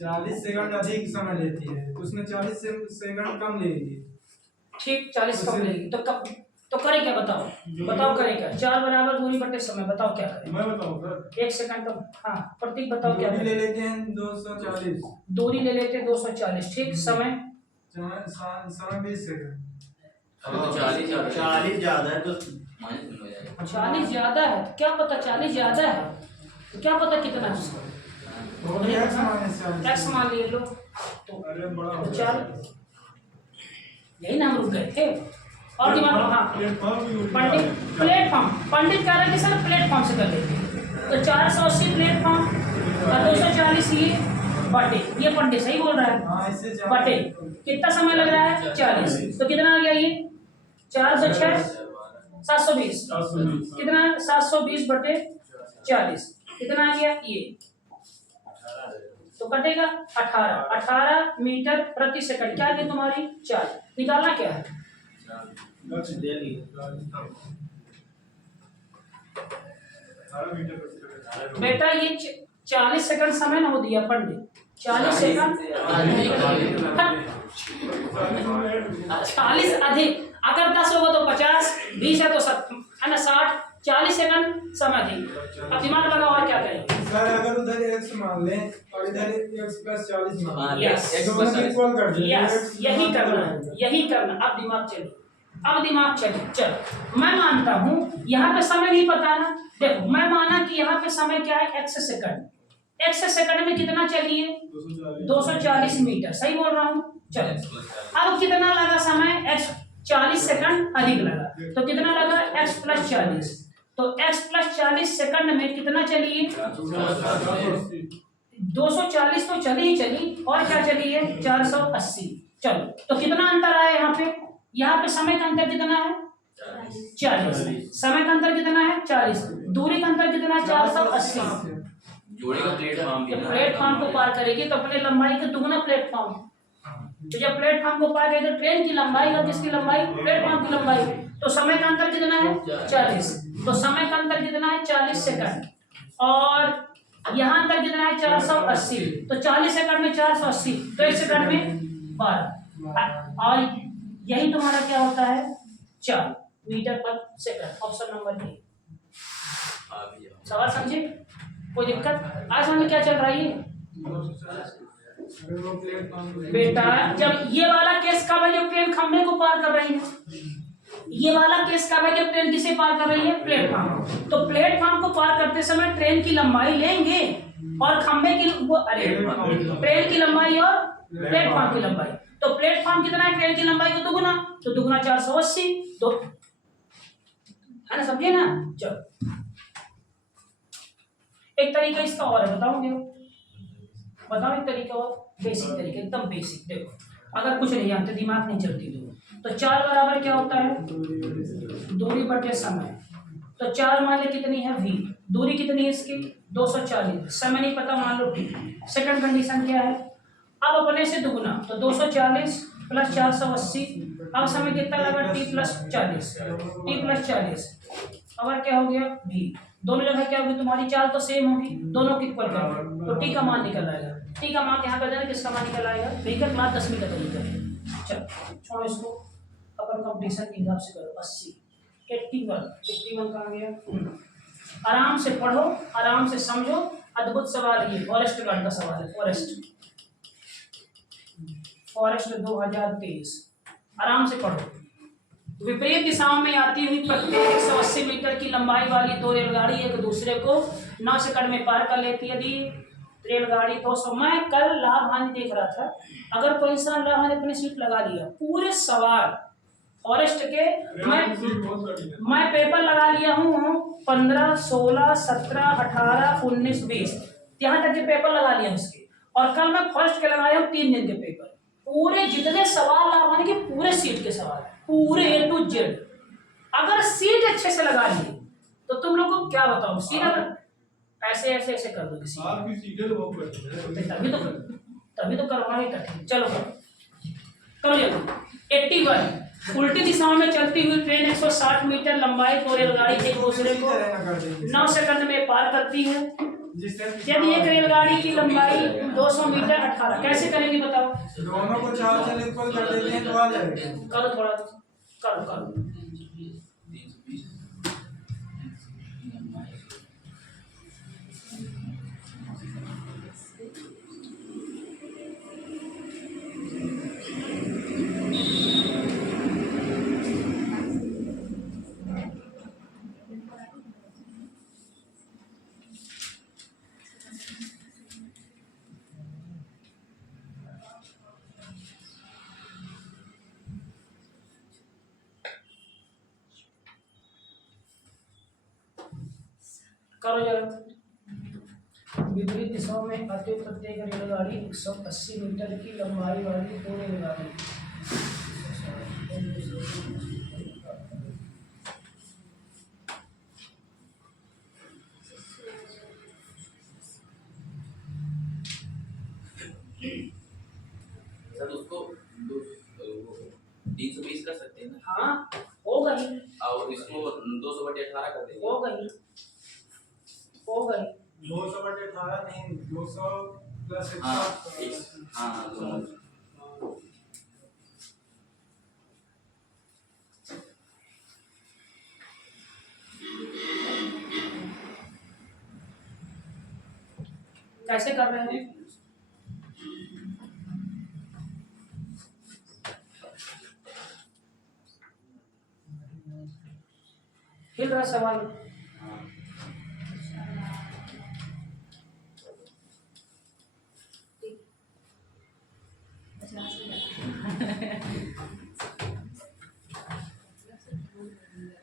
40 सेकंड अधिक समय लेती है, उसमें 40 सेकंड कम लेगी, ठीक, 40 कम लेगी, तो कब, तो करें क्या बताओ? बताओ करें क्या? 4 बराबर दूरी बटे समय, बताओ क्या करें? मैं बताऊं सर? 1 सेकंड कम, हाँ प्रतीक बताओ क्या दूरी ले करें? लेते हैं 240, दूरी ले लेते हैं 240, ठीक, समय समय 20 सेकंड, अभी तो 40 40 ज्यादा है तो माइनस हो जाएगा। 40 ज्यादा है, तो क्या पता 40 ज्यादा है, तो क्या पता कितना है उसका, टैक्स मान लिए लो, तो अरे बड़ा हो 4, यही ना हम रुक गए थे, और दिमाग, हाँ पंडित, पंडित कह रहे हैं कि सर प्लेटफॉर्म से कर लेते हैं, तो 480 प्लेटफॉर्म और 240 ये बटे, ये पंडित सही बोल रहा है, हाँ, इससे बटे कितना समय लग रहा है? 40, तो कितना आ गया ये? 4 से 6 720, कितना? 720 बटे 40, कितना आ गया ये? तो कटेगा 18 मीटर प्रति सेकंड, क्या है तुम्हारी? 4, निकालना क्या है? दे लिए। बेटा ये 40 सेकंड समय ना हो दिया पंडित, 40 सेकंड 40 अधिक, अगर 10 होगा तो 50, 20 है तो 70 है ना 60, 40 सेकंड समय देंगे। अब दिमाग लगाओ और क्या करेंगे। सर अगर उधर x मान लें और इधर x प्लस 40 मान हाँ, लें, Yes. x दोनों plus को 40 इक्वल कर देंगे, यस x यही मान करना बराबर है, होगा। यही करना। अब दिमाग चलिए, अब दिमाग चलिए। चलो मैं मानता हूँ यहाँ पे समय नहीं पता ना, देखो मैं माना कि यहाँ पे समय क्या है x सेकंड, x सेकंड में कितना चलिए 240 मीटर, सही बोल रहा हूँ। चलो अब कितना लगा समय x 40 सेकंड अधिक लगा, तो कितना लगा x प्लस 40, तो x प्लस 40 सेकंड में कितना चलिए 240 तो चली ही चली, और क्या चली है 480। चलो तो कितना अंतर आया यहाँ पे समय का अंतर कितना है 40, समय का अंतर कितना है 40, दूरी का अंतर कितना है 480। जोड़े का प्लेटफॉर्म भी जब ना, प्लेटफॉर्म को पार करेगी तो अपने लंबाई का दुगना प्लेटफॉर्म, तो जब प्लेटफॉर्म को पार करेगी तो ट्रेन की लंबाई और किसकी लंबाई, प्लेटफॉर्म की लंबाई, तो समय का अंतर कितना है 40, तो समय का अंतर कितना है 40 सेकंड, और यहाँ अंतर कितना है 480, तो 40 सेकंड में 480, तो 1 सेकंड में 12, और यही तुम्हारा क्या होता है 4 मीटर पर सेकंड। Option number A. सवाल समझे, कोई दिक्कत आज समझ में क्या चल रही है अगर वो प्लेटफॉर्म को बेटा। जब ये वाला केस कब है, जब ट्रेन खंभे को पार कर रही है, ये वाला केस कब है, जब ट्रेन किसे पार कर रही है, प्लेटफॉर्म। तो प्लेटफॉर्म को पार करते समय ट्रेन की लंबाई लेंगे और खंभे की ट्रेन की लंबाई और प्लेटफॉर्म की लंबाई, तो प्लेटफॉर्म कितना है ट्रेन की लंबाई को दुगुना, तो दुगुना 480, तो है ना, समझे ना। चलो एक तरीका इसका और है, बताऊंगे, बताओ एक तरीका और, बेसिक तरीका, एकदम बेसिक। देखो अगर कुछ नहीं जानते, दिमाग नहीं चलती तो 4 बराबर क्या होता है दूरी बटे समय, तो 4 मान लो कितनी है v, दूरी कितनी है इसकी 240, समय नहीं पता मान लो t, सेकंड कंडीशन क्या है, अब अपने से दुगुना, तो 240 प्लस 480, अब समय कितना लगा t प्लस 40, अगर क्या हो गया v, दोनों जगह क्या होगी तुम्हारी चाल तो सेम होगी, दोनों की इक्वल कर, तो t का मान निकल आएगा, t का मान यहाँ कर देना, किसका मान निकल आएगा v का क्लास 10वीं का तरीका है। चलो छोड़ो इसको, अपन कंपटीशन के हिसाब से करो। 80 81 कहाँ गया, आराम से पढ़ो, आराम से समझो, अद्भुत सवाल ये फॉरेस्ट गार्ड का सवाल है, फॉरेस्ट 2023, आराम से पढ़ो। विपरीत दिशाओं में आती हुई प्रत्येक 180 मीटर की लंबाई वाली 2 रेलगाड़ी एक दूसरे को 9 सेकंड में पार कर लेती है। यदि रेलगाड़ी 200, मैं कल लाभ हानि देख रहा था, अगर कोई इंसान लाभ हानि अपनी सीट लगा लिया, पूरे सवाल फॉरेस्ट के मैं पेपर लगा लिया हूँ 15, 16, 17, 18, 19, 20, यहाँ तक के पेपर लगा लिया उसके, और कल मैं फॉरेस्ट के लगाया हूँ 3 दिन के पेपर, पूरे जितने सवाल लाभ हानि के पूरे सीट के सवाल, पूरे A to Z। अगर सीट अच्छे से लगा लिए तो तुम लोग को क्या बताओ, सीट अगर ऐसे ऐसे ऐसे कर दो किसी आपकी सीटें तो बहुत बढ़िया है। तभी तो करवाएंगे कठिन। चलो करो जल्दी। 81 उल्टी दिशाओं में चलती हुई ट्रेन 160 मीटर लंबाई 2 रेलगाड़ी एक दूसरे को 9 सेकंड में पार करती है। यदि एक रेलगाड़ी की लंबाई 200 मीटर 18, कैसे करेंगे बताओ। दोनों को 4 से इक्वल कर देते हैं तो आ जाएगा। करो थोड़ा, करो करो जरा। विपरीत दिशाओं में आते प्रत्येक रेलगाड़ी 180 मीटर की लंबाई वाली 2 रेलगाड़ी सर उसको 320 कर सकते हैं ना। हाँ होगा ही, और इसको 200/18 कर देंगे। होगा ही 200/18 नहीं, 200 प्लस हाँ हाँ कैसे कर रहे हैं? हिल रहा सवाल।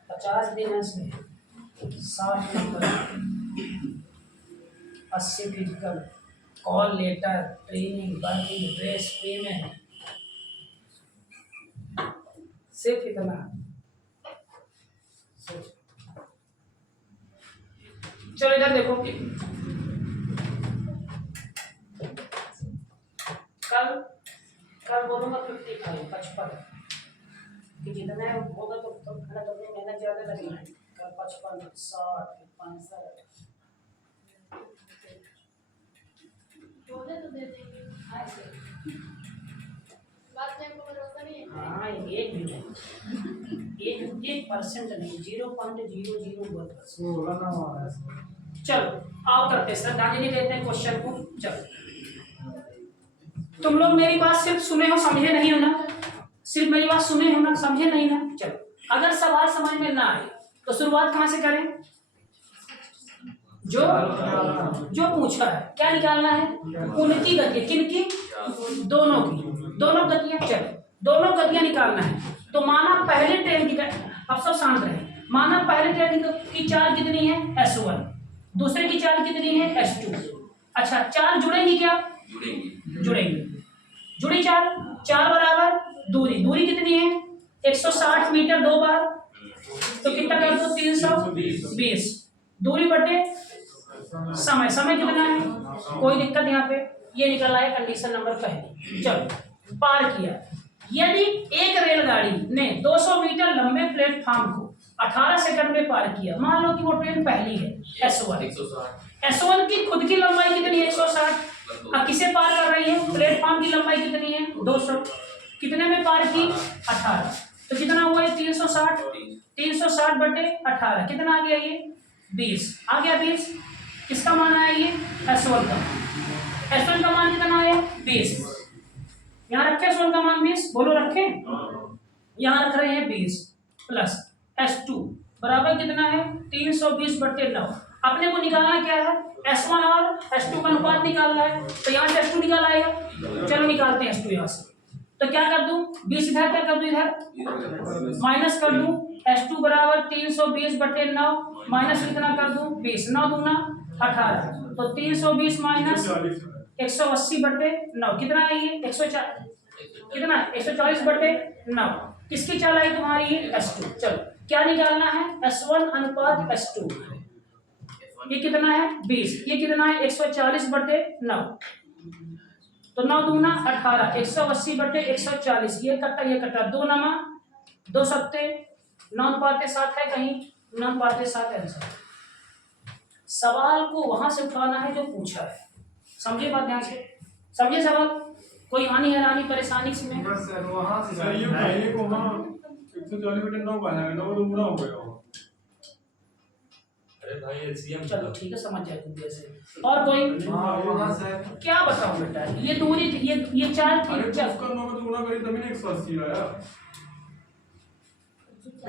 पचास दिन से 60 number, 80 physical, call letter, training, working, dress, payment, सिर्फ इतना। चलो इधर देखो, कल कल बोलूंगा 55 55 कि जितना होगा तो खड़ा तो अपनी मेहनत ज्यादा लगेगी। कल 55 60 65 बोले तो दे देंगे। बात में को भरोसा नहीं है। हाँ, एक भी नहीं, एक परसेंट नहीं, 0.001%। सोलह ना हुआ है। चलो आओ करते श्रद्धांजलि देते हैं क्वेश्चन को। चलो तुम लोग मेरी बात सिर्फ सुने हो, समझे नहीं हो ना? सिर्फ मेरी बात सुने हो ना, समझे नहीं ना? चलो अगर सवाल समझ में ना आए तो शुरुआत कहाँ से करें? जो पूछा है क्या निकालना है? उनकी गति, किनकी? दोनों की, दोनों गतियां। चलो दोनों गतियां निकालना है। तो माना पहले ट्रेन की, अब सब शांत रहे, माना पहले ट्रेन की चाल कितनी है? S1, दूसरे की चाल कितनी है? S2। अच्छा चाल जुड़ेंगी क्या? जुड़ेंगी। जुड़ी चाल, चाल बराबर दूरी, दूरी कितनी है? 160 मीटर 2 बार, तो कितना कर दो? 320। दूरी बटे समय, समय कितना है? कोई दिक्कत यहाँ पे, ये निकल आया कंडीशन नंबर पहली। चलो पार किया। यदि एक रेलगाड़ी ने 200 मीटर लंबे प्लेटफॉर्म को 18 सेकंड में पार किया, मान लो कि वो ट्रेन पहली है S1, S1 की खुद की लंबाई कितनी है? 160। अब किसे पार कर रही है? प्लेटफॉर्म की लंबाई कितनी है? 200। कितने में पार की? 18। तो कितना हुआ ये? 360। 360 बटे 18 कितना आ गया? ये 20 आ गया। 20 किसका मान आया? ये S1 का। S1 का मान कितना आया? 20। यहाँ रखे S1 का मान 20, बोलो रखे? यहाँ रख रहे हैं 20 प्लस S2 बराबर कितना है? 320 बटे 9। अपने को निकालना क्या है? S1 और S2 का अनुपात निकालना है, तो यहाँ से S2 निकाल आएगा। चलो निकालते हैं S2 यहाँ से। तो क्या कर दूं? 20 इधर, क्या कर दूं? इधर माइनस कर दूं। S2 बराबर 320 बटे 9 माइनस कितना कर दूं? 20। 9 दूना 18, तो 320 माइनस 180 बटे 9 कितना है? ये 140, कितना? 140 बटे 9। किसकी चाल आई तुम्हारी? ये S2। चलो क्या निकालना है? S1 अनुपात S2। ये कितना है? 20। ये कितना है? 140 बटे 9, तो 9 दूना 18, 180 बटे 140। ये कट्टा, ये कट्टा, 2 नमा 2 सत्ते 9 पाते 7 है कहीं? 9 पाते 7 आंसर। सवाल को वहां से उठाना है जो पूछा है। समझे बात ध्यान से? समझे सवाल? कोई हानि हैरानी परेशानी इसमें? बस सर वहाँ से सर ये पहले को वहाँ 140 बटे 9 बनाएगा, 9 तो पूरा हो गया। अरे भाई एलसीएम चलो ठीक है, समझ जाए तुम जैसे। और कोई? हाँ वहाँ से क्या बताऊं बेटा, ये दूरी, ये चाल अरे की तो उसका 9 तो गुणा करी तभी ना 180 आया।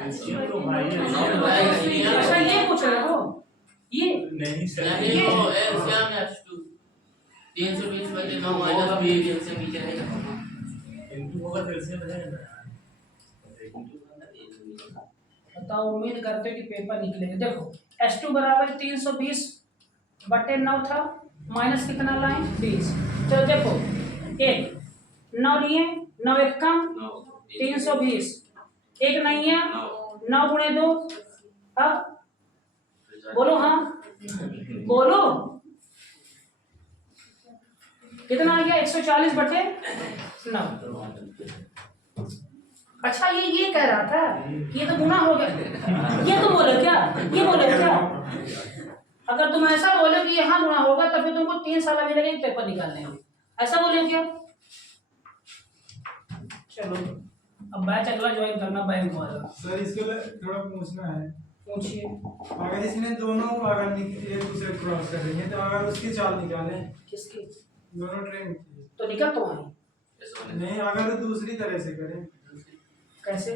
एलसीएम तो भाई अच्छा ये पूछ रहे हो? ये नहीं सर, नहीं वो एलसीएम S2 320 बटे 9 माइनस 20 एलसीएम नीचे रहेगा। इनटू होगा तो एलसीएम रहेगा। बताओ, उम्मीद करते कि पेपर निकलेगा। देखो S2 बराबर 320 बटे 9 था, माइनस कितना लाए? 20। चलो देखो, एक 9 लिए, 9 एक कम 320, एक नहीं है 9 गुणे 2। अब बोलो, हाँ बोलो, कितना आ गया? 140 बटे 9। अच्छा ये कह रहा था कि ये तो गुना हो गया, ये तो बोले क्या? ये बोले क्या? अगर तुम ऐसा बोले कि यहाँ गुना होगा तो फिर तुमको 3 साल अभी लगेंगे पेपर निकालने में, ऐसा बोले क्या? चलो अब बैच अगला ज्वाइन करना बैंक वाला। सर इसके लिए थोड़ा पूछना है। पूछिए। अगर इसने दोनों अगर एक दूसरे को क्रॉस कर रही है तो अगर उसकी चाल निकालें, किसकी? दोनों ट्रेन की, तो निकल तो आई। नहीं अगर वो दूसरी तरह से करें, कैसे?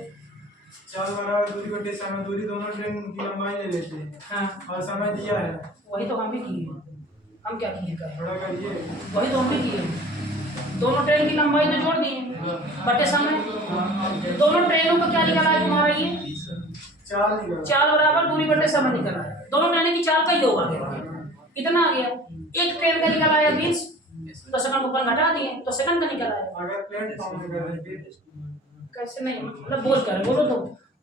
चाल बराबर दूरी बटे समय दूरी, दोनों ट्रेन की लंबाई ले लेते हैं हाँ, और समय दिया है, वही तो हम भी किए। हम क्या किए करें? थोड़ा करिए। वही तो हम भी किए। दोनों ट्रेन की लंबाई तो जोड़ दिए बटे समय। दोनों ट्रेनों का क्या निकला है तुम्हारा? ये चाल निकाल, चाल बराबर दूरी बटे समय निकला है। दोनों ट्रेन की चाल का योग आ गया। कितना आ गया? एक ट्रेन का निकला है 20, तो सेकंड ऊपर घटा दिए तो सेकंड का निकला है। अगर प्लेटफॉर्म में कर रहे हैं कैसे? नहीं मतलब बोल कर बोलो तो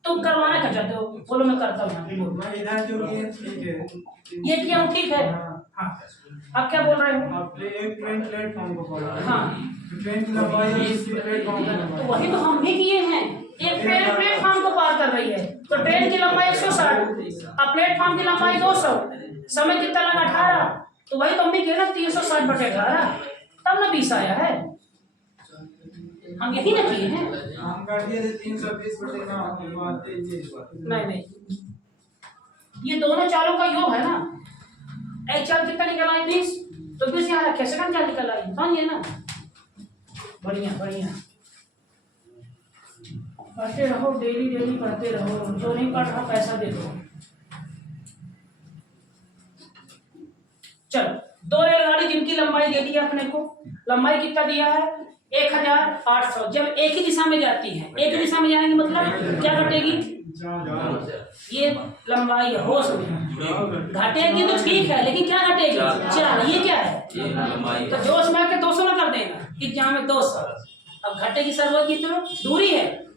तुम करवाना क्या चाहते हो? बोलो मैं करता हूँ। यहाँ पे बोलो। मैं इधर जो किए ठीक है, ये किया वो ठीक है। हाँ, अब क्या बोल रहे हो? आप एक ट्रेन प्लेटफॉर्म को पकड़, हाँ, ट्रेन की लंबाई है इसकी प्लेटफॉर्म की तो लंबाई, वही तो हम भी किए हैं। एक ट्रेन प्लेटफॉर्म को पार कर रही है तो ट्रेन की लंबाई 160 और प्लेटफॉर्म की लंबाई 200, समय कितना लगा? 18। तो वही तो हम भी किए ना, 360 बटे 18, तब ना 20 आया है। हम यही ना किए हैं। हम कर दिए थे 320 बटे 9 आते ये नहीं, ये दोनों चालों का योग है ना। एक चाल कितना निकल आई? 20, तो 20 यहाँ रखे, सेकंड चाल निकल आई। समझिए ना? बढ़िया बढ़िया, पढ़ते रहो, डेली डेली पढ़ते रहो। जो नहीं पढ़ रहा पैसा दे दो। चलो, दो रेलगाड़ी जिनकी लंबाई दे दी अपने को। लंबाई कितना दिया है? 1800। जब एक ही दिशा में जाती है, एक ही दिशा में जाएंगे मतलब क्या घटेगी? ये लंबाई है, होश में घटेगी तो ठीक है, लेकिन क्या घटेगी? चाल। ये क्या है? तो जोश में के 200 ना कर देना कि जहाँ में 200। अब घटेगी सर्वो की तरफ, दूरी है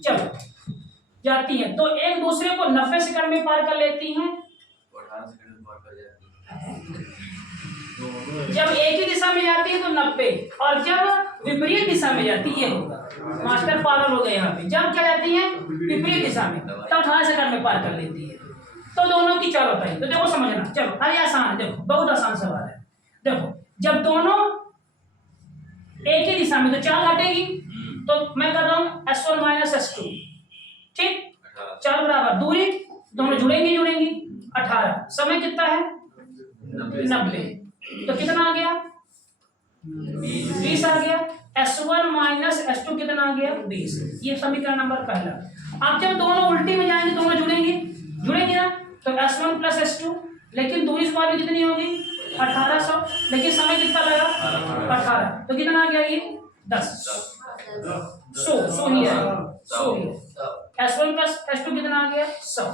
चलो जाती है तो एक दूसरे को 90 सेकंड में पार कर लेती हैं। जब एक ही दिशा में जाती है तो 90, और जब विपरीत दिशा में जाती है, मास्टर पागल हो गए यहाँ पे, जब क्या जाती है? विपरीत दिशा में, तब 18 सेकंड में पार कर लेती है। तो दोनों की चाल होता है। तो देखो समझना, चलो अरे आसान है, देखो बहुत आसान सवाल है। देखो जब दोनों एक ही दिशा में तो चाल घटेगी, तो मैं कर रहा हूँ S1 माइनस S2, ठीक? चाल बराबर दूरी, दोनों जुड़ेंगी 18, समय कितना है? 90, तो कितना आ गया? 20 आ गया। S1 माइनस S2 कितना आ गया? 20। ये समीकरण नंबर पहला। अब जब दोनों उल्टी में जाएंगे, दोनों जुड़ेंगे ना, तो S1 प्लस S2, लेकिन दूरी इस बार भी कितनी होगी? 1800, लेकिन समय कितना लगा? 18, तो कितना आ गया? ये 10। सो ही है। S1 प्लस S2 कितना आ गया? 100।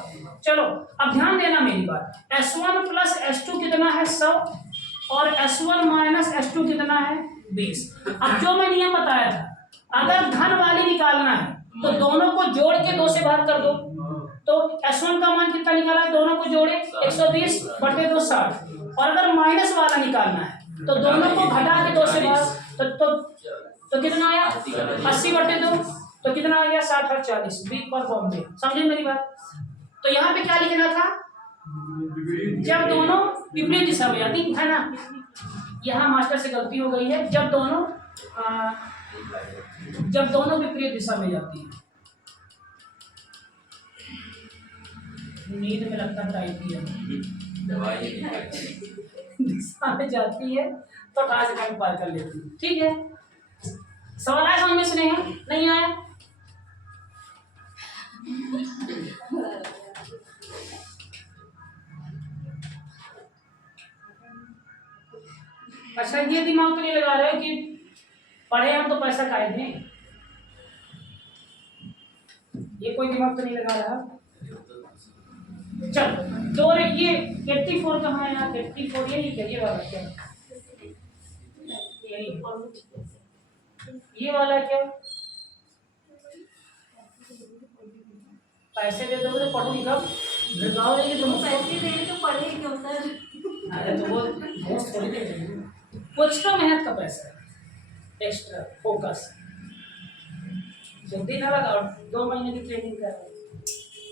चलो अब ध्यान देना मेरी बात। S1 प्लस S2 कितना है? 100, और S1 माइनस S2 कितना है? 20। अब जो मैं नियम बताया था, अगर धन वाली निकालना है तो दोनों को जोड़ के 2 से भाग कर दो। तो S1 का मान कितना निकाला है? दोनों को जोड़े 120 बटे 2 60। और अगर माइनस वाला निकालना है तो दोनों को घटा के 2 से भाग, तो कितना आया? 80 बटे 2, तो कितना आ गया? 60 और 40, बी पर बॉम्बे। समझे मेरी बात? तो यहाँ पे क्या लिखना था? जब दोनों विपरीत दिशा में जाती है ना, यहाँ मास्टर से गलती हो गई है। जब दोनों विपरीत दिशा में जाती है, नींद में लगता टाइप किया, दिशा में जाती है तो 18 सेकंड पार कर लेती है। ठीक है, सवाल आया समझ में? सुने हैं? नहीं आया? अच्छा, ये दिमाग तो नहीं लगा रहे हो कि पढ़े हम तो पैसा काहे दें? ये कोई दिमाग तो नहीं लगा रहा। चल दो, ये 84 कहाँ है यार? 84 यही क्या? ये वाला क्या? ये वाला क्या? पैसे दे दोगे तो पढ़ोगी कब? लगाओ नहीं तो पैसे दे तो पढ़े क्यों सर? अरे तो वो दोस्त थोड़ी दे देंगे, वो एक्स्ट्रा मेहनत का पैसा है, एक्स्ट्रा फोकस। जल्दी ना लगाओ, 2 महीने की ट्रेनिंग कर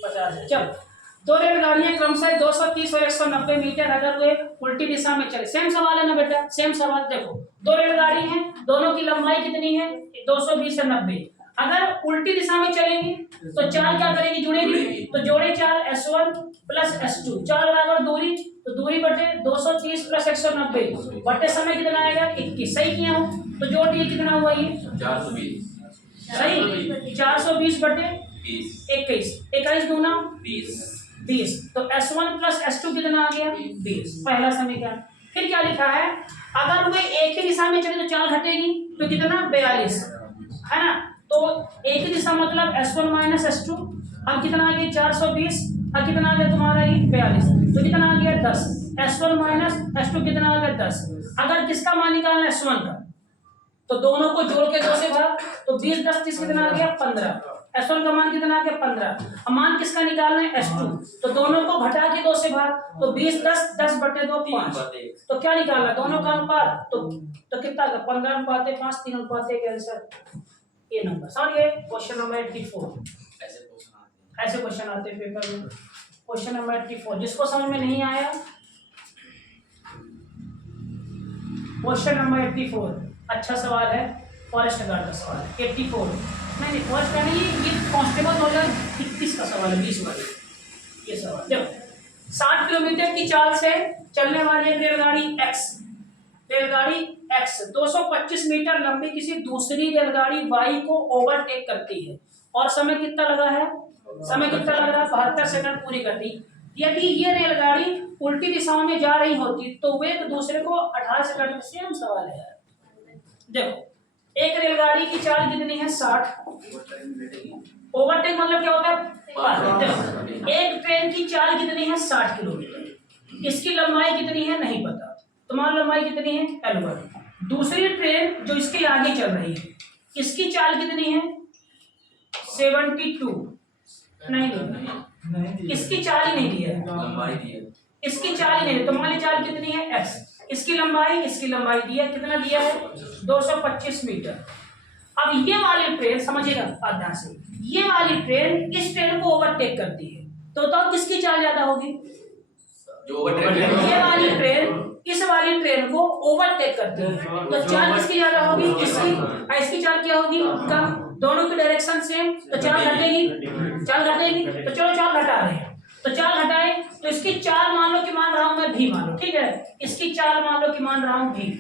50। चल, 2 रेलगाड़ियां क्रमशः 230 और 190 मीटर अगर वे उल्टी दिशा में चले। सेम सवाल है ना बेटा? सेम सवाल। देखो 2 रेलगाड़ी हैं, दोनों की लंबाई कितनी है? 220 से 90। अगर उल्टी दिशा में चलेंगे तो चाल क्या करेगी, जुड़ेगी। तो जोड़े चाल S1 प्लस S2, चाल बराबर दूरी, तो दूरी बटे 230 प्लस 190 बटे समय कितना आएगा 21। सही किया हूँ, तो जोड़ दिए कितना हुआ ये 420 सही 420 बटे 21, 21 दूना 20। तो S1 प्लस S2 कितना आ गया 20, पहला समीकरण। फिर क्या लिखा है, अगर वे एक ही दिशा में चले तो चाल घटेगी, तो कितना 42 है ना। तो एक ही दिशा मतलब S1 माइनस S2, अब कितना आ गया 420, अब कितना आ गया तुम्हारा ये 42, तो कितना आ गया 10। S1 माइनस S2 कितना आ गया 10। अगर किसका मान निकालना है S1 का, तो दोनों को जोड़ के 2 से भाग, तो 20 10 30 कितना आ गया 15। S1 का मान कितना आ गया 15। अब मान किसका निकालना है S2, तो दोनों को घटा के 2 से भाग, तो 20 10 10 बटे 2 5। तो क्या निकालना है दोनों का अनुपात, तो कितना का 15 अनुपात 5, 3 अनुपात 1 आंसर ये नंबर। समझ गए। क्वेश्चन नंबर 84 ऐसे क्वेश्चन आते हैं पेपर में। क्वेश्चन नंबर 84 जिसको समझ में नहीं आया, क्वेश्चन नंबर 84 अच्छा सवाल है, फॉरेस्ट गार्ड का सवाल है। 84 नहीं फॉरेस्ट गार्ड नहीं, ये कांस्टेबल 2021 का सवाल है, 20 वाले ये सवाल। देखो 60 किलोमीटर की चाल से चलने वाली रेलगाड़ी X 225 मीटर लंबी किसी दूसरी रेलगाड़ी Y को ओवरटेक करती है, और समय कितना लगा है, समय कितना लग रहा है 72 सेकंड पूरी करती। यदि ये रेलगाड़ी उल्टी दिशा में जा रही होती तो वे एक दूसरे को 18 सेकंड में, सेम सवाल है यार। देखो एक रेलगाड़ी की चाल कितनी है 60, ओवरटेक मतलब क्या होता है। देखो एक ट्रेन की चाल कितनी है 60 किलोमीटर, इसकी लंबाई कितनी है नहीं पता, तुम्हारी लंबाई कितनी है L1। दूसरी ट्रेन जो इसके आगे चल रही है, इसकी चाल कितनी है 72, नहीं इसकी चाल ही नहीं दी है, लंबाई दी है, इसकी चाल ही नहीं। तुम्हारी चाल कितनी है x, इसकी लंबाई दी है, कितना दिया है 225 मीटर। अब ये वाली ट्रेन समझिएगा ध्यान से, ये वाली ट्रेन इस ट्रेन को ओवरटेक करती है, तो किसकी चाल ज्यादा होगी, जो ओवरटेक ये वाली ट्रेन इस वाली ट्रेन को ओवरटेक करती है, तो चाल किसकी ज्यादा होगी, इसकी चाल क्या होगी कम। दोनों की डायरेक्शन सेम, तो चाल घटेगी, तो चलो चाल घटा रहे हैं, तो चाल घटाए तो इसकी चाल मान लो कि मान रहा हूं मैं भी, मान लो ठीक है, इसकी चाल मान लो कि मान रहा हूं भी,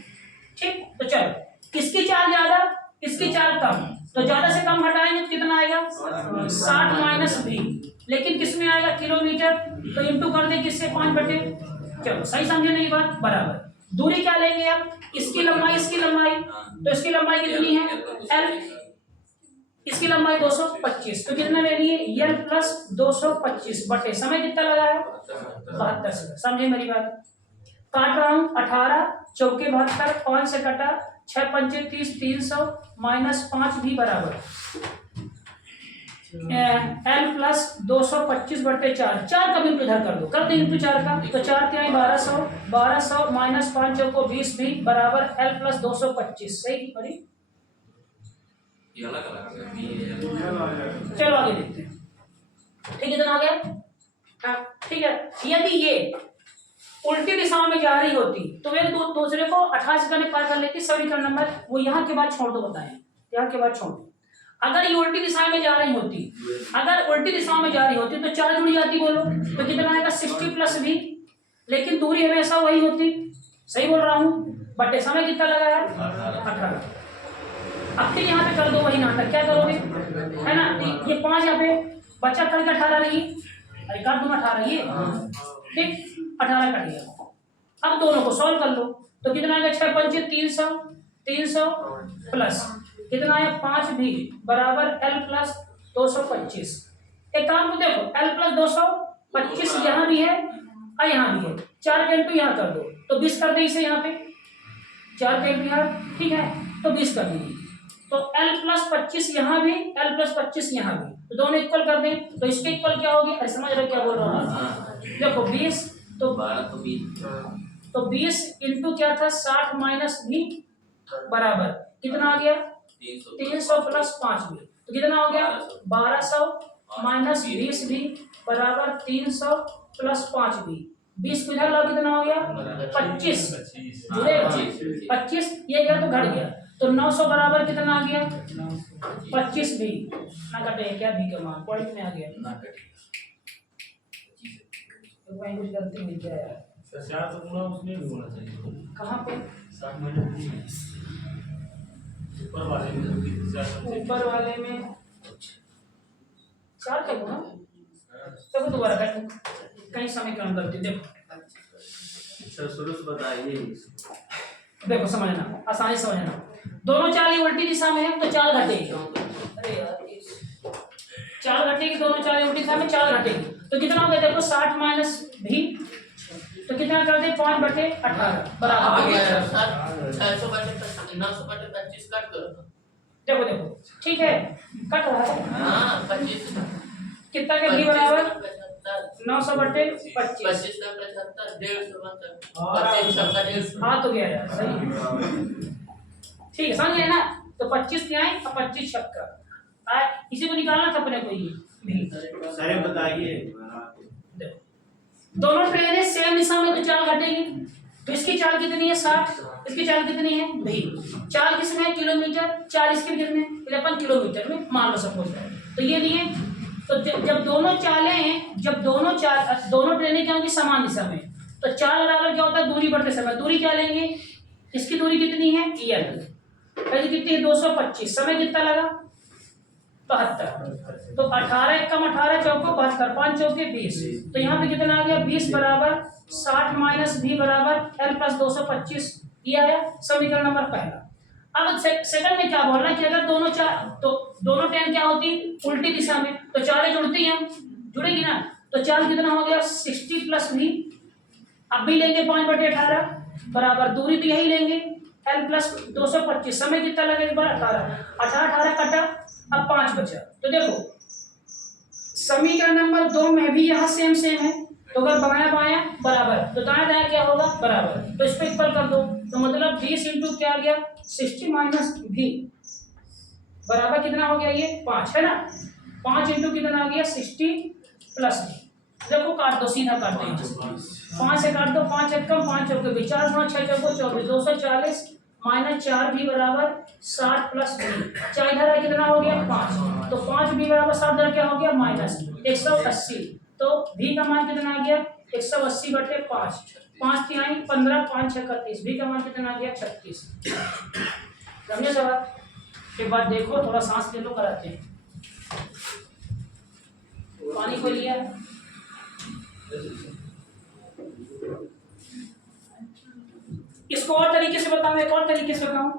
ठीक। तो चलो किसकी चाल ज्यादा, इसकी चाल कम, तो ज्यादा से कम घटाएंगे तो कितना आएगा 60 माइनस भी, लेकिन किसमें आएगा किलोमीटर, तो इंटू कर दे किससे 5 बटे। चलो सही समझे नहीं बात, बराबर। दूरी क्या लेंगे अब, इसकी लंबाई, तो इसकी लंबाई कितनी है L, इसकी लंबाई 225, तो कितना ले लिए L प्लस 225 बटे समय कितना लगा है 72 सेकंड। समझे मेरी बात। काट रहा हूँ 18 चौके 72, 5 से कटा 6 पंचे 30, 300 माइनस 5 भी बराबर L प्लस 225 बटे 4, 4 का इंटू इधर कर दो, कर दे इंटू 4 का, तो 4 क्या है 1200, 1200 माइनस 5 चौको 20 भी बराबर L प्लस 225। सही बड़ी, ये अलग अलग है। चलो आगे देखते हैं। ठीक है, इतना आ गया। हाँ ठीक है, यदि ये उल्टी दिशा में जा रही होती तो वे दूसरे को 18 सेकंड में पार कर लेती। समीकरण नंबर वो यहाँ के बाद छोड़ दो, बताएं यहाँ के बाद छोड़ दो। अगर ये उल्टी दिशा में जा रही होती, अगर उल्टी दिशा में जा रही होती तो चाल जुड़ जाती, बोलो तो कितना आएगा 60 प्लस भी, लेकिन दूरी हमेशा वही होती, सही बोल रहा हूँ, बटे समय कितना लगा है 18। अब फिर यहाँ पे कर दो वही नाटक, क्या करोगे है ना, ये 5 यहाँ पे बचा करके 18 रही, अरे काट दूंगा 18 ये ठीक, 18 कट गया। अब दोनों को सॉल्व कर लो, तो कितना आएगा 6 पंचे 300, 300 प्लस कितना आया 5 भी बराबर L प्लस 225। एक काम को देखो, L प्लस 225 यहाँ भी है और यहाँ भी है, 4 के इंटू यहाँ कर दो तो 20 कर दे इसे यहाँ पे, 4 के इंटू यहाँ, ठीक है, तो 20 कर देंगे, तो L प्लस 25 यहाँ भी, L प्लस 25 यहाँ भी, तो दोनों इक्वल कर दें, तो इसके इक्वल क्या होगी, अरे समझ रहे क्या बोल रहा हूँ, देखो 20 तो 12 तो 20 इंटू क्या था 60 माइनस भी बराबर कितना आ गया 300 प्लस 5 भी, तो कितना हो गया 1200 माइनस 20 भी बराबर 300 प्लस 5 भी, 20 को इधर लाओ कितना हो गया 25, जुड़ेगा 25, ये गया तो घट गया, तो 900 बराबर कितना आ गया 25 भी ना कटे क्या भी का मान पॉइंट में आ गया ना कटेगा तो कहीं कुछ गलती हुई क्या यार सर 4 तो पूरा उसमें भी होना चाहिए कहाँ पे 60 मिनट ऊपर वाले में भी 4 ऊपर वाले में 4 तक ना तब दोबारा कर कहीं समीकरण गलती देखो सर शुरू से बताइए देखो समझना आसानी से समझना दोनों चालें उल्टी दिशा में है तो चाल घटेगी अरे यार चाल घटेगी दोनों चालें उल्टी दिशा में चाल घटेगी तो कितना हो गया देखो 60 माइनस भी तो कितना कर दे 5/18 बराबर 600 बटे 900 बटे 25 कट करो देखो देखो ठीक है कट रहा है हाँ 25 कितना के भी बराबर 900 बटे 25 25 का 75 150 25 हाँ तो गया यार सही ठीक है समझ गए ना तो 25 क्या है और 25 छक्का इसी को निकालना था अपने को ये भी सर बताइए देखो दोनों ट्रेनें सेम दिशा में तो चाल घटेगी तो इसकी चाल कितनी है 60 इसकी चाल कितनी है भी चाल किसमें है किलोमीटर 40 के कितने अपन किलोमीटर में मान लो सपोज तो ये दिए तो जब दोनों चालें हैं जब दोनों ट्रेनें क्या होंगी समान दिशा में तो चाल बराबर क्या होता है दूरी बढ़ते समय दूरी क्या लेंगे इसकी दूरी कितनी है EL पहले कितनी है 225 समय कितना लगा 72 तो 18 एकम 18 चौको 72 5 चौके 20 तो यहाँ पे कितना आ गया 20 बराबर 60 माइनस भी बराबर L प्लस 225 ये आया समीकरण नंबर पहला। अब सेकंड में क्या बोलना है कि अगर दोनों ट्रेन क्या होती उल्टी दिशा में तो चालें जुड़ती हैं जुड़ेगी ना तो चाल कितना हो गया 60 प्लस भी अब भी लेंगे 5/18 बराबर दूरी तो यही लेंगे L प्लस 225 समय कितना लगेगा 18 कटा अब 5 बचा तो देखो समीकरण नंबर 2 में भी यहाँ सेम है तो अगर बायां बायां बराबर तो दाएं दाएं क्या होगा बराबर तो इस पे इक्वल कर दो तो मतलब 20 इंटू क्या आ गया 60 माइनस भी बराबर कितना हो गया ये 5 है ना 5 इंटू कितना आ गया 60 प्लस देखो काट दो सीधा काट दो 5 से काट दो 5 एकम 5 चौके 4 9 6 चौको 24 240 माइनस 4 भी बराबर 60 प्लस भी 4 इधर कितना हो गया 5 तो 5 भी बराबर 60 इधर क्या हो गया माइनस 180 तो भी का मान कितना आ गया 180 बटे 5 5 तिहाई 15 5 6 31 भी का मान कितना आ गया 36 समझे सवाल एक बात देखो थोड़ा सांस ले लो कराते हैं पानी को लिया इसको और तरीके से बताऊं एक और तरीके से बताऊं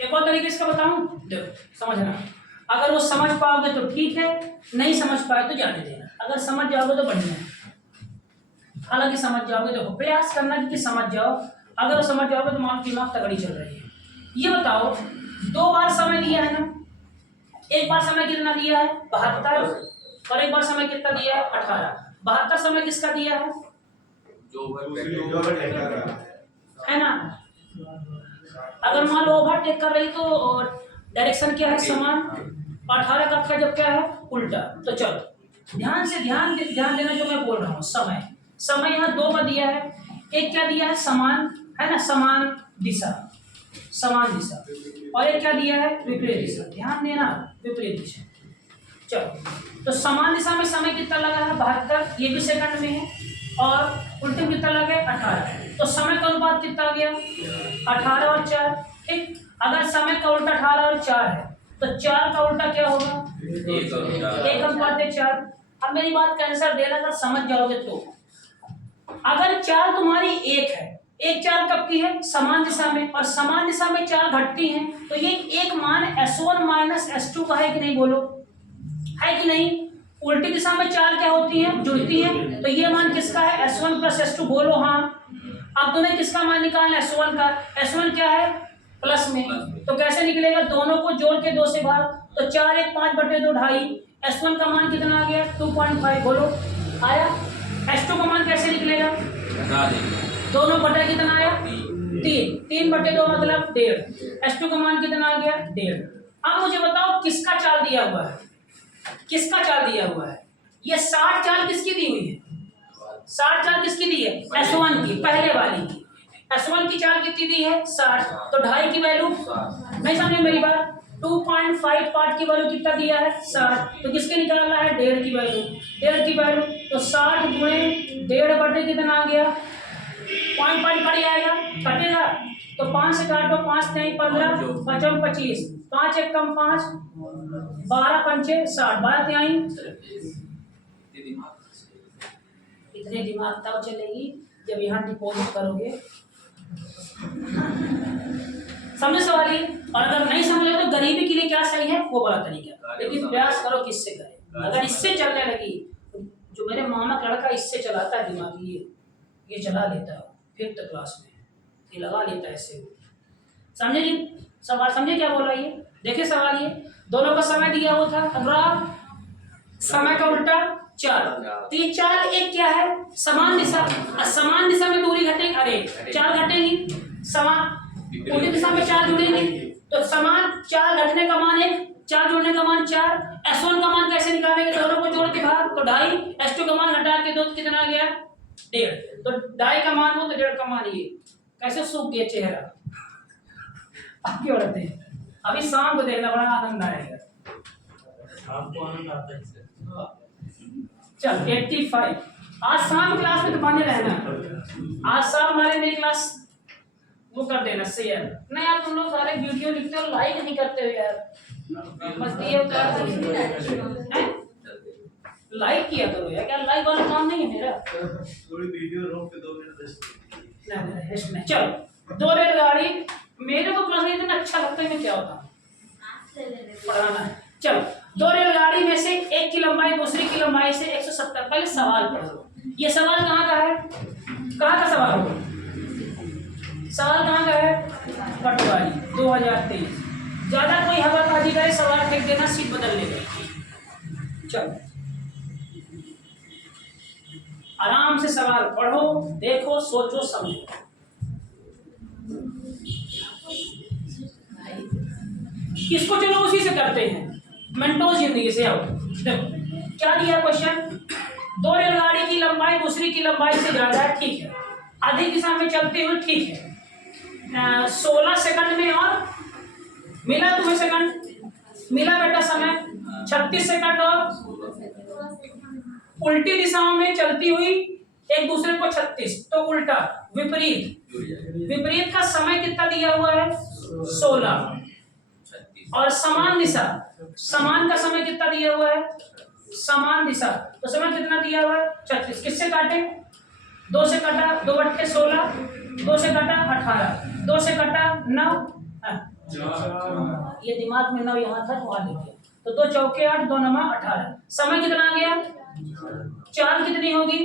एक और तरीके से बताऊं देखो समझना अगर वो समझ पाओगे तो ठीक है नहीं समझ पाए तो जाने देना अगर समझ जाओगे तो बढ़िया है हालांकि समझ जाओगे तो प्रयास करना कि समझ जाओ अगर वो समझ जाओगे तो मान दिमाग तगड़ी चल रही है ये बताओ 2 बार समय दिया है ना एक बार समय कितना दिया है 72 और एक बार समय कितना दिया है 18 72 समय किसका दिया है है ना अगर मान लो ओवरटेक कर रही तो डायरेक्शन क्या है समान 18 का जब क्या है उल्टा तो चलो ध्यान देना जो मैं बोल रहा हूँ समय यहाँ 2 का दिया है एक क्या दिया है समान है ना समान दिशा और एक क्या दिया है विपरीत दिशा ध्यान देना विपरीत दिशा चलो तो समान दिशा में समय कितना लगा है 72 ये भी सेकंड में है और उल्टे कितना लगा है 18 तो समय का अनुपात कितना आ गया 18 और 4 ठीक अगर समय का उल्टा 18 और 4 है तो 4 का उल्टा क्या होगा 1 अनुपात 4 अब मेरी बात का आंसर देना अगर समझ जाओगे तो अगर 4 तुम्हारी 1 है एक 4 कब की है समान दिशा में और समान दिशा में 4 घटती हैं तो ये एक मान S1 माइनस S2 का है कि नहीं बोलो है कि नहीं उल्टी दिशा में 4 क्या होती हैं जुड़ती हैं तो ये मान किसका है S1 प्लस S2 बोलो हाँ अब तुम्हें किसका मान निकालना है S1 का S1 क्या है प्लस में तो कैसे निकलेगा दोनों को जोड़ के 2 से भाग तो 4 1 5/2 2.5 S1 का मान कितना आ गया 2.5 बोलो आया S2 का मान कैसे निकलेगा? घटा देंगे। दोनों बटे कितना आया? 3 3। 3/2 मतलब 1.5। S2 का मान कितना आ गया? 1.5। अब मुझे बताओ किसका चाल दिया हुआ है? किसका चाल दिया हुआ है? ये 60 चाल किसकी दी हुई है? 60 चाल किसकी दी है? S1 की, पहले वाली की। S1 की चाल कितनी दी है? 60। तो 2.5 की वैल्यू, नहीं समझे मेरी बात? 2.5 पार्ट की वैल्यू कितना दिया है? 60। तो किसके निकालना है? 1.5 की वैल्यू। 1.5 की वैल्यू तो 60 गुणे 1.5 बटे कितना आ गया? पॉइंट कट जाएगा, कटेगा तो 5 से काटो, 5 नहीं 15, 5 25, 5 एक कम 5, 12 पंचे 60, 12 तिहाई। इतने दिमाग तब चलेगी जब यहाँ डिपॉजिट करोगे। समझे सवाल ये? और अगर नहीं समझे तो गरीबी के लिए क्या सही है वो बड़ा तरीका, लेकिन प्रयास करो किससे करें। अगर इससे चलने लगी, जो मेरे मामा का लड़का इससे चलाता है दिमाग, ये चला लेता है 5th क्लास में, ये लगा लेता है ऐसे। समझे जी सवाल? समझे क्या बोल रहा है ये? देखिए सवाल ये, दोनों का समय दिया हुआ था, अनुराग समय का उल्टा चाल। तो ये चाल एक क्या है? समान दिशा। समान दिशा में दूरी घटेगी, अरे चाल घटेगी, समान उल्टी दिशा में चाल जुड़ेगी। तो समान चाल घटने का मान 1, चाल जुड़ने का मान 4। S1 का मान कैसे निकालेंगे? दोनों को जोड़ के भाग, तो 2.5। S2 का मान घटा के 2 कितना आ गया? 1.5। तो 2.5 का मान हो तो 1.5 का मान ये। कैसे सूख गया चेहरा? आप क्यों रहते हैं? अभी शाम को देखना, बड़ा आनंद आएगा। आपको आनंद आता है इससे? चल 85। आज शाम क्लास में तो बने रहना। आज शाम हमारे नई क्लास वो कर देना शेयर। नहीं यार तुम लोग सारे वीडियो लिखते हो, लाइक नहीं करते हो यार। मस्ती है लाइक किया करो यार, क्या लाइक वाला काम नहीं है मेरा? थोड़ी वीडियो रोक के 2 मिनट रेस्ट। नहीं चलो 2 रेलगाड़ी। मेरे को क्लास में इतना अच्छा लगता है, मैं क्या होता पढ़ाना है। चलो 2 रेलगाड़ी में से एक की लंबाई दूसरी की लंबाई से 170। पहले सवाल पढ़ो। ये सवाल कहाँ का है? कहाँ का सवाल होगा? सवाल कहाँ का है? पटवारी 2023। ज्यादा कोई हवाबाजी करे सवाल फेंक देना, सीट बदल लेगा। चलो आराम से सवाल पढ़ो, देखो, सोचो, समझो। इसको चलो उसी से करते हैं, मेंटोस जिंदगी से। आओ देखो क्या दिया क्वेश्चन। 2 रेलगाड़ी की लंबाई दूसरी की लंबाई से ज्यादा है, ठीक है। आधी दिशा में चलते हुए, ठीक है। 16 सेकंड में, और मिला तुम्हें सेकंड, मिला बेटा समय 36 सेकंड, और उल्टी दिशाओं में चलती हुई एक दूसरे को 36, तो उल्टा विपरीत का समय कितना दिया हुआ है? 16। और समान दिशा, समान का समय कितना दिया हुआ है? समान दिशा तो समय कितना दिया हुआ है? 36। किससे काटे? 2 से काटा, 2 बट्टे 16, 2 से काटा 18, 2 से काटा 9। ये दिमाग में 9 यहाँ था, वहां लिख दिया। तो 2 चौके 8, 2 9 18। समय कितना आ गया? चाल कितनी होगी?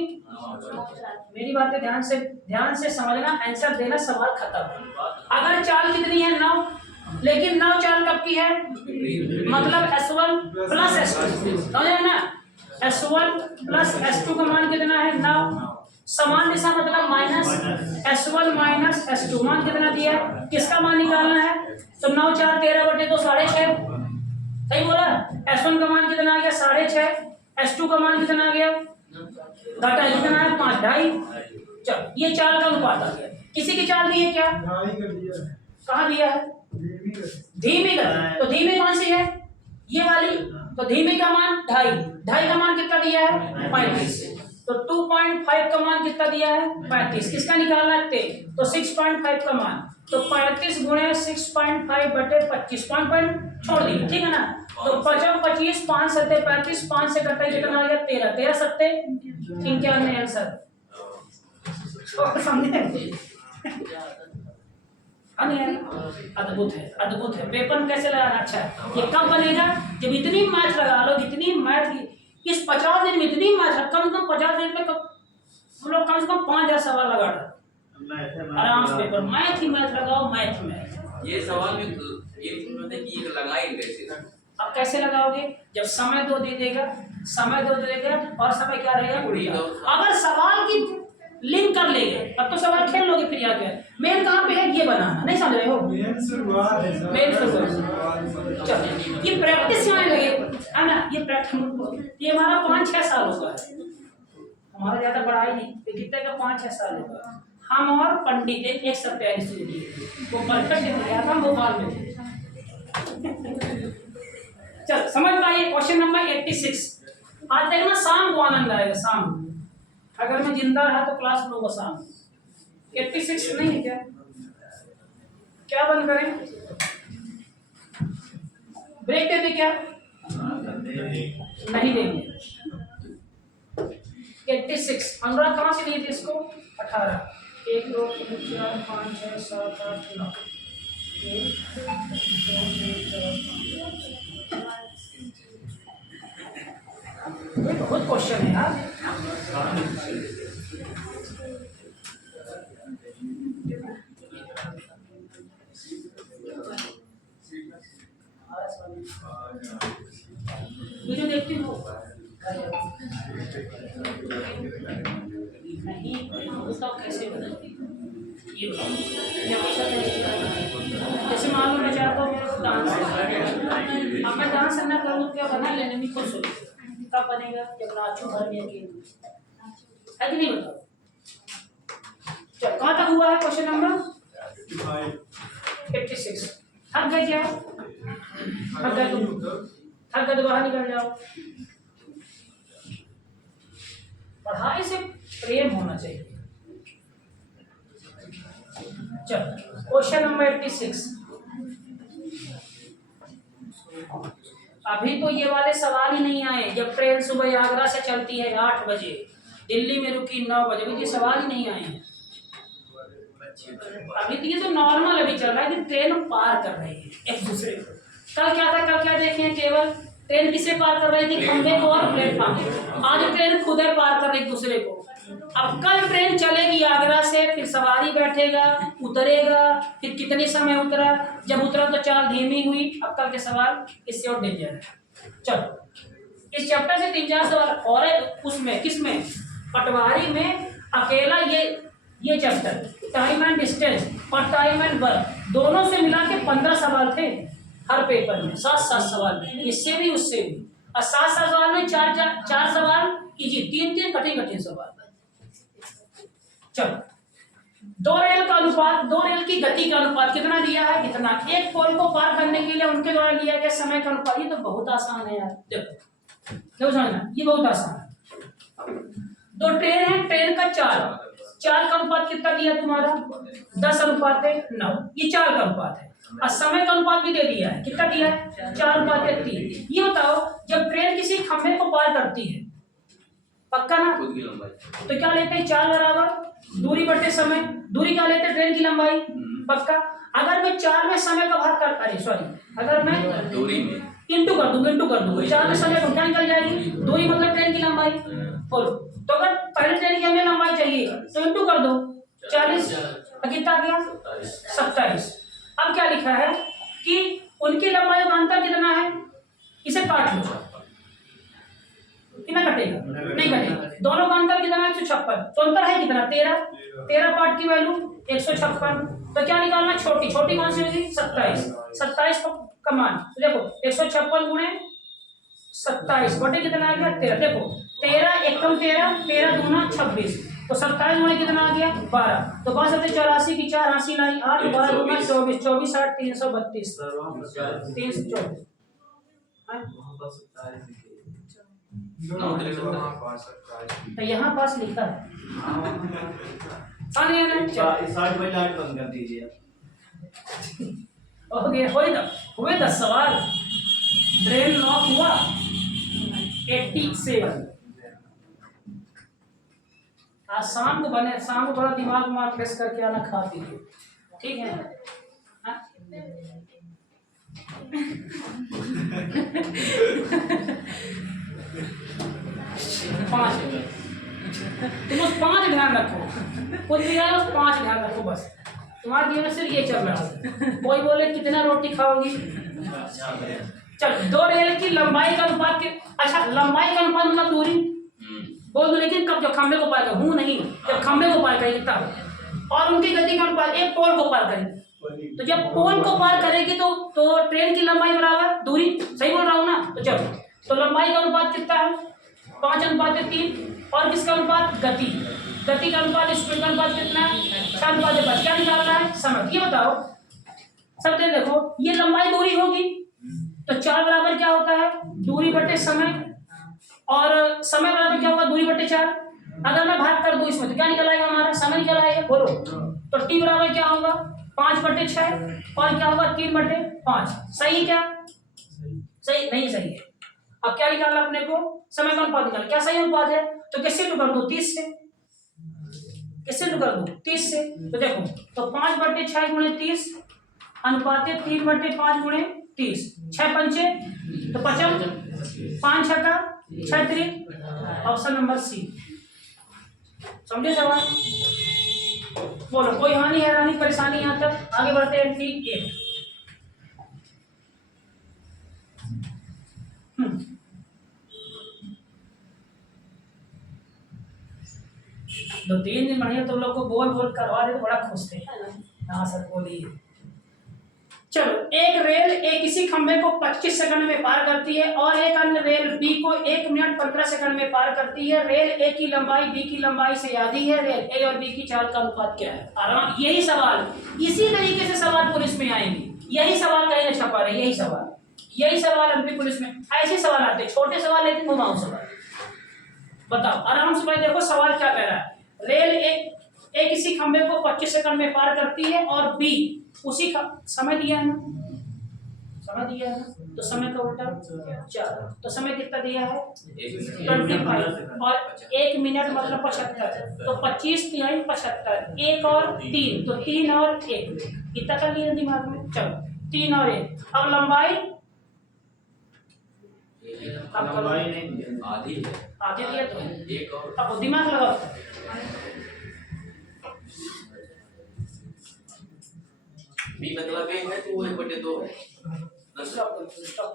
मेरी बातें ध्यान से समझना, आंसर देना, सवाल खत्म। अगर चाल कितनी है? 9, लेकिन 9 चाल कब की है? मतलब S1 प्लस S2, समझे ना? S1 प्लस S2 का मान कितना है? 9। समान दिशा मतलब माइनस S1 माइनस S2, मान कितना दिया है? किसका मान निकालना है? तो 9 4 13/2 6.5। सही बोला? S1 का मान कितना आ गया? 6.5। S2 का मान कितना आ गया? घटा कितना है? 5 2.5। चलो ये चाल का अनुपात आ गया। किसी की चाल दी है क्या? कहाँ दिया है? धीमी कर। तो धीमी कौन सी है? ये वाली। तो धीमी का मान 2.5 का मान कितना दिया है? 35। तो 2.5 का मान कितना दिया है? 35। किसका निकालना है? तो 6.5 का मान, तो 35 गुणे 6.5/25, पॉइंट छोड़ दिए, ठीक है ना? तो 5 25, 5 7 35, 5 से कटा कितना आ गया? 13, 13 7 51 आंसर। समझे? अद्भुत है, अद्भुत है। पेपर कैसे लगाना? अच्छा ये कब बनेगा? जब इतनी मैथ लगा लो, इतनी मैथ, इस 50 दिन में इतनी मैथ, कम से कम 50 दिन में हम लोग कम से कम 5000 सवाल लगा रहे आराम से। पेपर मैथ ही मैथ लगाओ, मैथ में ये सवाल में ये लगाएंगे कैसे? अब कैसे लगाओगे? जब समय 2 दे देगा समय दो देगा और समय क्या रहेगा उड़ेगा। अगर सवाल की लिंक कर लेंगे अब तो सवाल खेल लोगे फिर याद है। मेन कहाँ पे है ये बनाना, नहीं समझ रहे हो? मेन शुरुआत है सर। मेन शुरुआत। चलो ये प्रैक्टिस में लगे है ना, ये प्रैक्टिस ये हमारा 5-6 साल होगा, हमारा ज्यादा पढ़ाई नहीं, कितने का 5-6 साल होगा। हम और पंडित एक सप्ताह वो परफेक्ट हो गया था, वो बाल में थे। चल समझ पाइए क्वेश्चन नंबर 86। आज देखना शाम को आनंद आएगा, शाम को अगर मैं जिंदा रहा तो क्लास लोगों शाम 86 नहीं है क्या? क्या बंद करें? ब्रेक देते क्या? नहीं देंगे। 86 अनुराग कहाँ से लिए थे इसको? 18 1 2 3 4 5 6 7 8 9 बहुत क्वेश्चन है यार। वीडियो देखती हो? नहीं बताओ कैसे बदलती ये जैसे मान लो मैं चाहता हूँ डांस, अब मैं डांस करना करूँ क्या बना लेने में खुश हो, कब बनेगा जब नाचू भर में है कि नहीं बताओ? चल कहाँ तक हुआ है क्वेश्चन नंबर 86? थक गए क्या? थक गए तुम? थक गए तो बाहर निकल जाओ। पढ़ाई से प्रेम होना चाहिए। चल क्वेश्चन नंबर 86। अभी तो ये वाले सवाल ही नहीं आए। जब ट्रेन सुबह आगरा से चलती है 8 बजे, दिल्ली में रुकी 9 बजे, अभी ये सवाल ही नहीं आए हैं। अभी तो ये तो नॉर्मल अभी चल रहा है कि ट्रेन पार कर रही है एक दूसरे को। कल क्या था? कल क्या देखे हैं? केवल ट्रेन किसे पार कर रही थी? खंभे को और प्लेटफॉर्म को। आज ट्रेन खुद है पार कर रही एक दूसरे को। अब कल ट्रेन चलेगी आगरा से, फिर सवारी बैठेगा, उतरेगा, फिर कितने समय उतरा, जब उतरा तो चाल धीमी हुई। अब कल के सवाल इससे और डेंजर है। चलो इस चैप्टर से 3-4 सवाल और है। उसमें किसमें? पटवारी में अकेला ये चैप्टर टाइम एंड डिस्टेंस और टाइम एंड वर्क दोनों से मिला के 15 सवाल थे हर पेपर में। 7-7 सवाल में, इससे भी उससे भी। और 7-7 सवाल में 4 सवाल इजी, 3 कठिन सवाल। चलो 2 रेल का अनुपात, 2 रेल की गति का अनुपात कितना दिया है? इतना। एक पोल को पार करने के लिए उनके द्वारा लिया गया समय का अनुपात। ये तो बहुत आसान है यार, देखो समझना, ये बहुत आसान है। 2 ट्रेन है, ट्रेन का 4 का अनुपात कितना दिया तुम्हारा? 10:9। ये 4 का अनुपात है। और समय का अनुपात भी दे दिया है, कितना दिया है? 4:3। ये बताओ जब ट्रेन किसी खंभे को पार करती है, पक्का ना? तो क्या लेते हैं? 4 बराबर दूरी बटे समय। दूरी क्या लेते हैं? ट्रेन की लंबाई। पक्का। अगर मैं 4 में समय का भाग कर, अरे सॉरी, अगर मैं दूरी में इंटू कर दूंगा 4 में समय को क्या निकल जाएगी? दूरी मतलब ट्रेन की लंबाई। बोलो तो अगर पहले ट्रेन की हमें लंबाई चाहिए तो इंटू कर दो 40, कितना आ गया? 27। अब क्या लिखा है कि उनकी लंबाई का अंतर कितना है? इसे काट लो, कितना कटेगा? नहीं कटेगा। दोनों का अंतर कितना है? 156। तो अंतर है कितना? 13 पार्ट की वैल्यू 156। तो क्या निकालना? छोटी कौन सी होगी? 27 का मान। तो देखो 156 गुणे 27 बटे कितना आ गया? 13। देखो 13 एकम 13 दूना 26। तो 27 गुणे कितना आ गया? 12। तो 5 7 84 की 4 80 लाई 8 12 दूना 24 24 8 332 324। तो यहाँ पास लिखा है। हाँ नहीं है ना? 60/8 बंद कर दीजिए। हो गया, हुए 10 सवाल। ब्रेन लॉक हुआ 87। आज शाम को बड़ा दिमाग फ्रेश करके आना, खा पी के, ठीक है? हाँ? तुम उस 5 ध्यान रखो, कुछ भी है उस 5 ध्यान रखो बस। तुम्हारे जीवन में सिर्फ ये चल रहा है। कोई बोले कितना रोटी खाओगी, चल, दो रेल की लंबाई का अनुपात अच्छा, लंबाई का अनुपात मतलब दूरी बोल दो, लेकिन कब? जब खंबे को पार कर, हूं नहीं, जब खंबे को पार करेगी तब। और उनकी गति का अनुपात एक पोल को पार करेगी, तो जब पोल को पार करेगी तो ट्रेन की लंबाई बराबर दूरी, सही बोल रहा हूँ ना? तो चलो, तो लंबाई का अनुपात कितना है? 5:3। और किसका अनुपात? गति का अनुपात, स्पीड का अनुपात कितना है? 6:5। क्या निकालना है? समय। ये बताओ सब देखो, ये लंबाई दूरी होगी तो 4 बराबर क्या होता है? दूरी बटे समय, और समय बराबर क्या होगा? दूरी बटे 4। अगर मैं भाग कर दूं इसमें तो क्या निकल आएगा? हमारा समय निकल आएगा। बोलो, तो टी बराबर क्या होगा? 5/6। और क्या होगा? 3/5। सही क्या? सही नहीं? सही है। अब क्या निकालना अपने को? समय का अनुपात निकालना। क्या सही अनुपात है? तो किससे टू कर दो? 30 से। किससे टू कर दो? 30 से। तो देखो, तो 5/6 गुणे 30 अनुपात 3/5 गुणे 30। 6 पंचे तो 55, 5 छक्का 36। Option number C. समझे सवाल? बोलो, कोई हानि हैरानी परेशानी यहाँ तक? आगे बढ़ते हैं। ठीक है, दो 3 दिन बढ़िया तुम लोग को बोल बोल करवा दे तो बड़ा खुश थे। हाँ सर बोलिए। चलो, एक रेल एक किसी खंबे को 25 सेकंड में पार करती है और एक अन्य रेल बी को 1 मिनट 15 सेकंड में पार करती है। रेल ए की लंबाई बी की लंबाई से आधी है। रेल ए और बी की चाल का अनुपात क्या है? आराम, यही सवाल, इसी तरीके से सवाल पुलिस में आएंगे। यही सवाल कहीं न छपा रहे, यही सवाल एमपी पुलिस में ऐसे सवाल आते हैं। छोटे सवाल लेकिन घुमाऊ सवाल। बताओ आराम से भाई, देखो सवाल क्या कह रहा है। रेल एक किसी खंबे को 25 सेकंड में पार करती है और बी उसी का समय दिया है ना, तो समय का उल्टा 4। तो समय कितना दिया है? 25। और 1 मिनट मतलब 75। तो 25 तिहाई 75, 1 और 3 तो 3 और 1 कितना कर लिया दिमाग में? चलो, 3 और 1। अब लंबाई आधी है। आगे दिया तो एक और अब दिमाग लगाओ। बी मतलब 1 है तो वो 1/2 है। स्टॉप।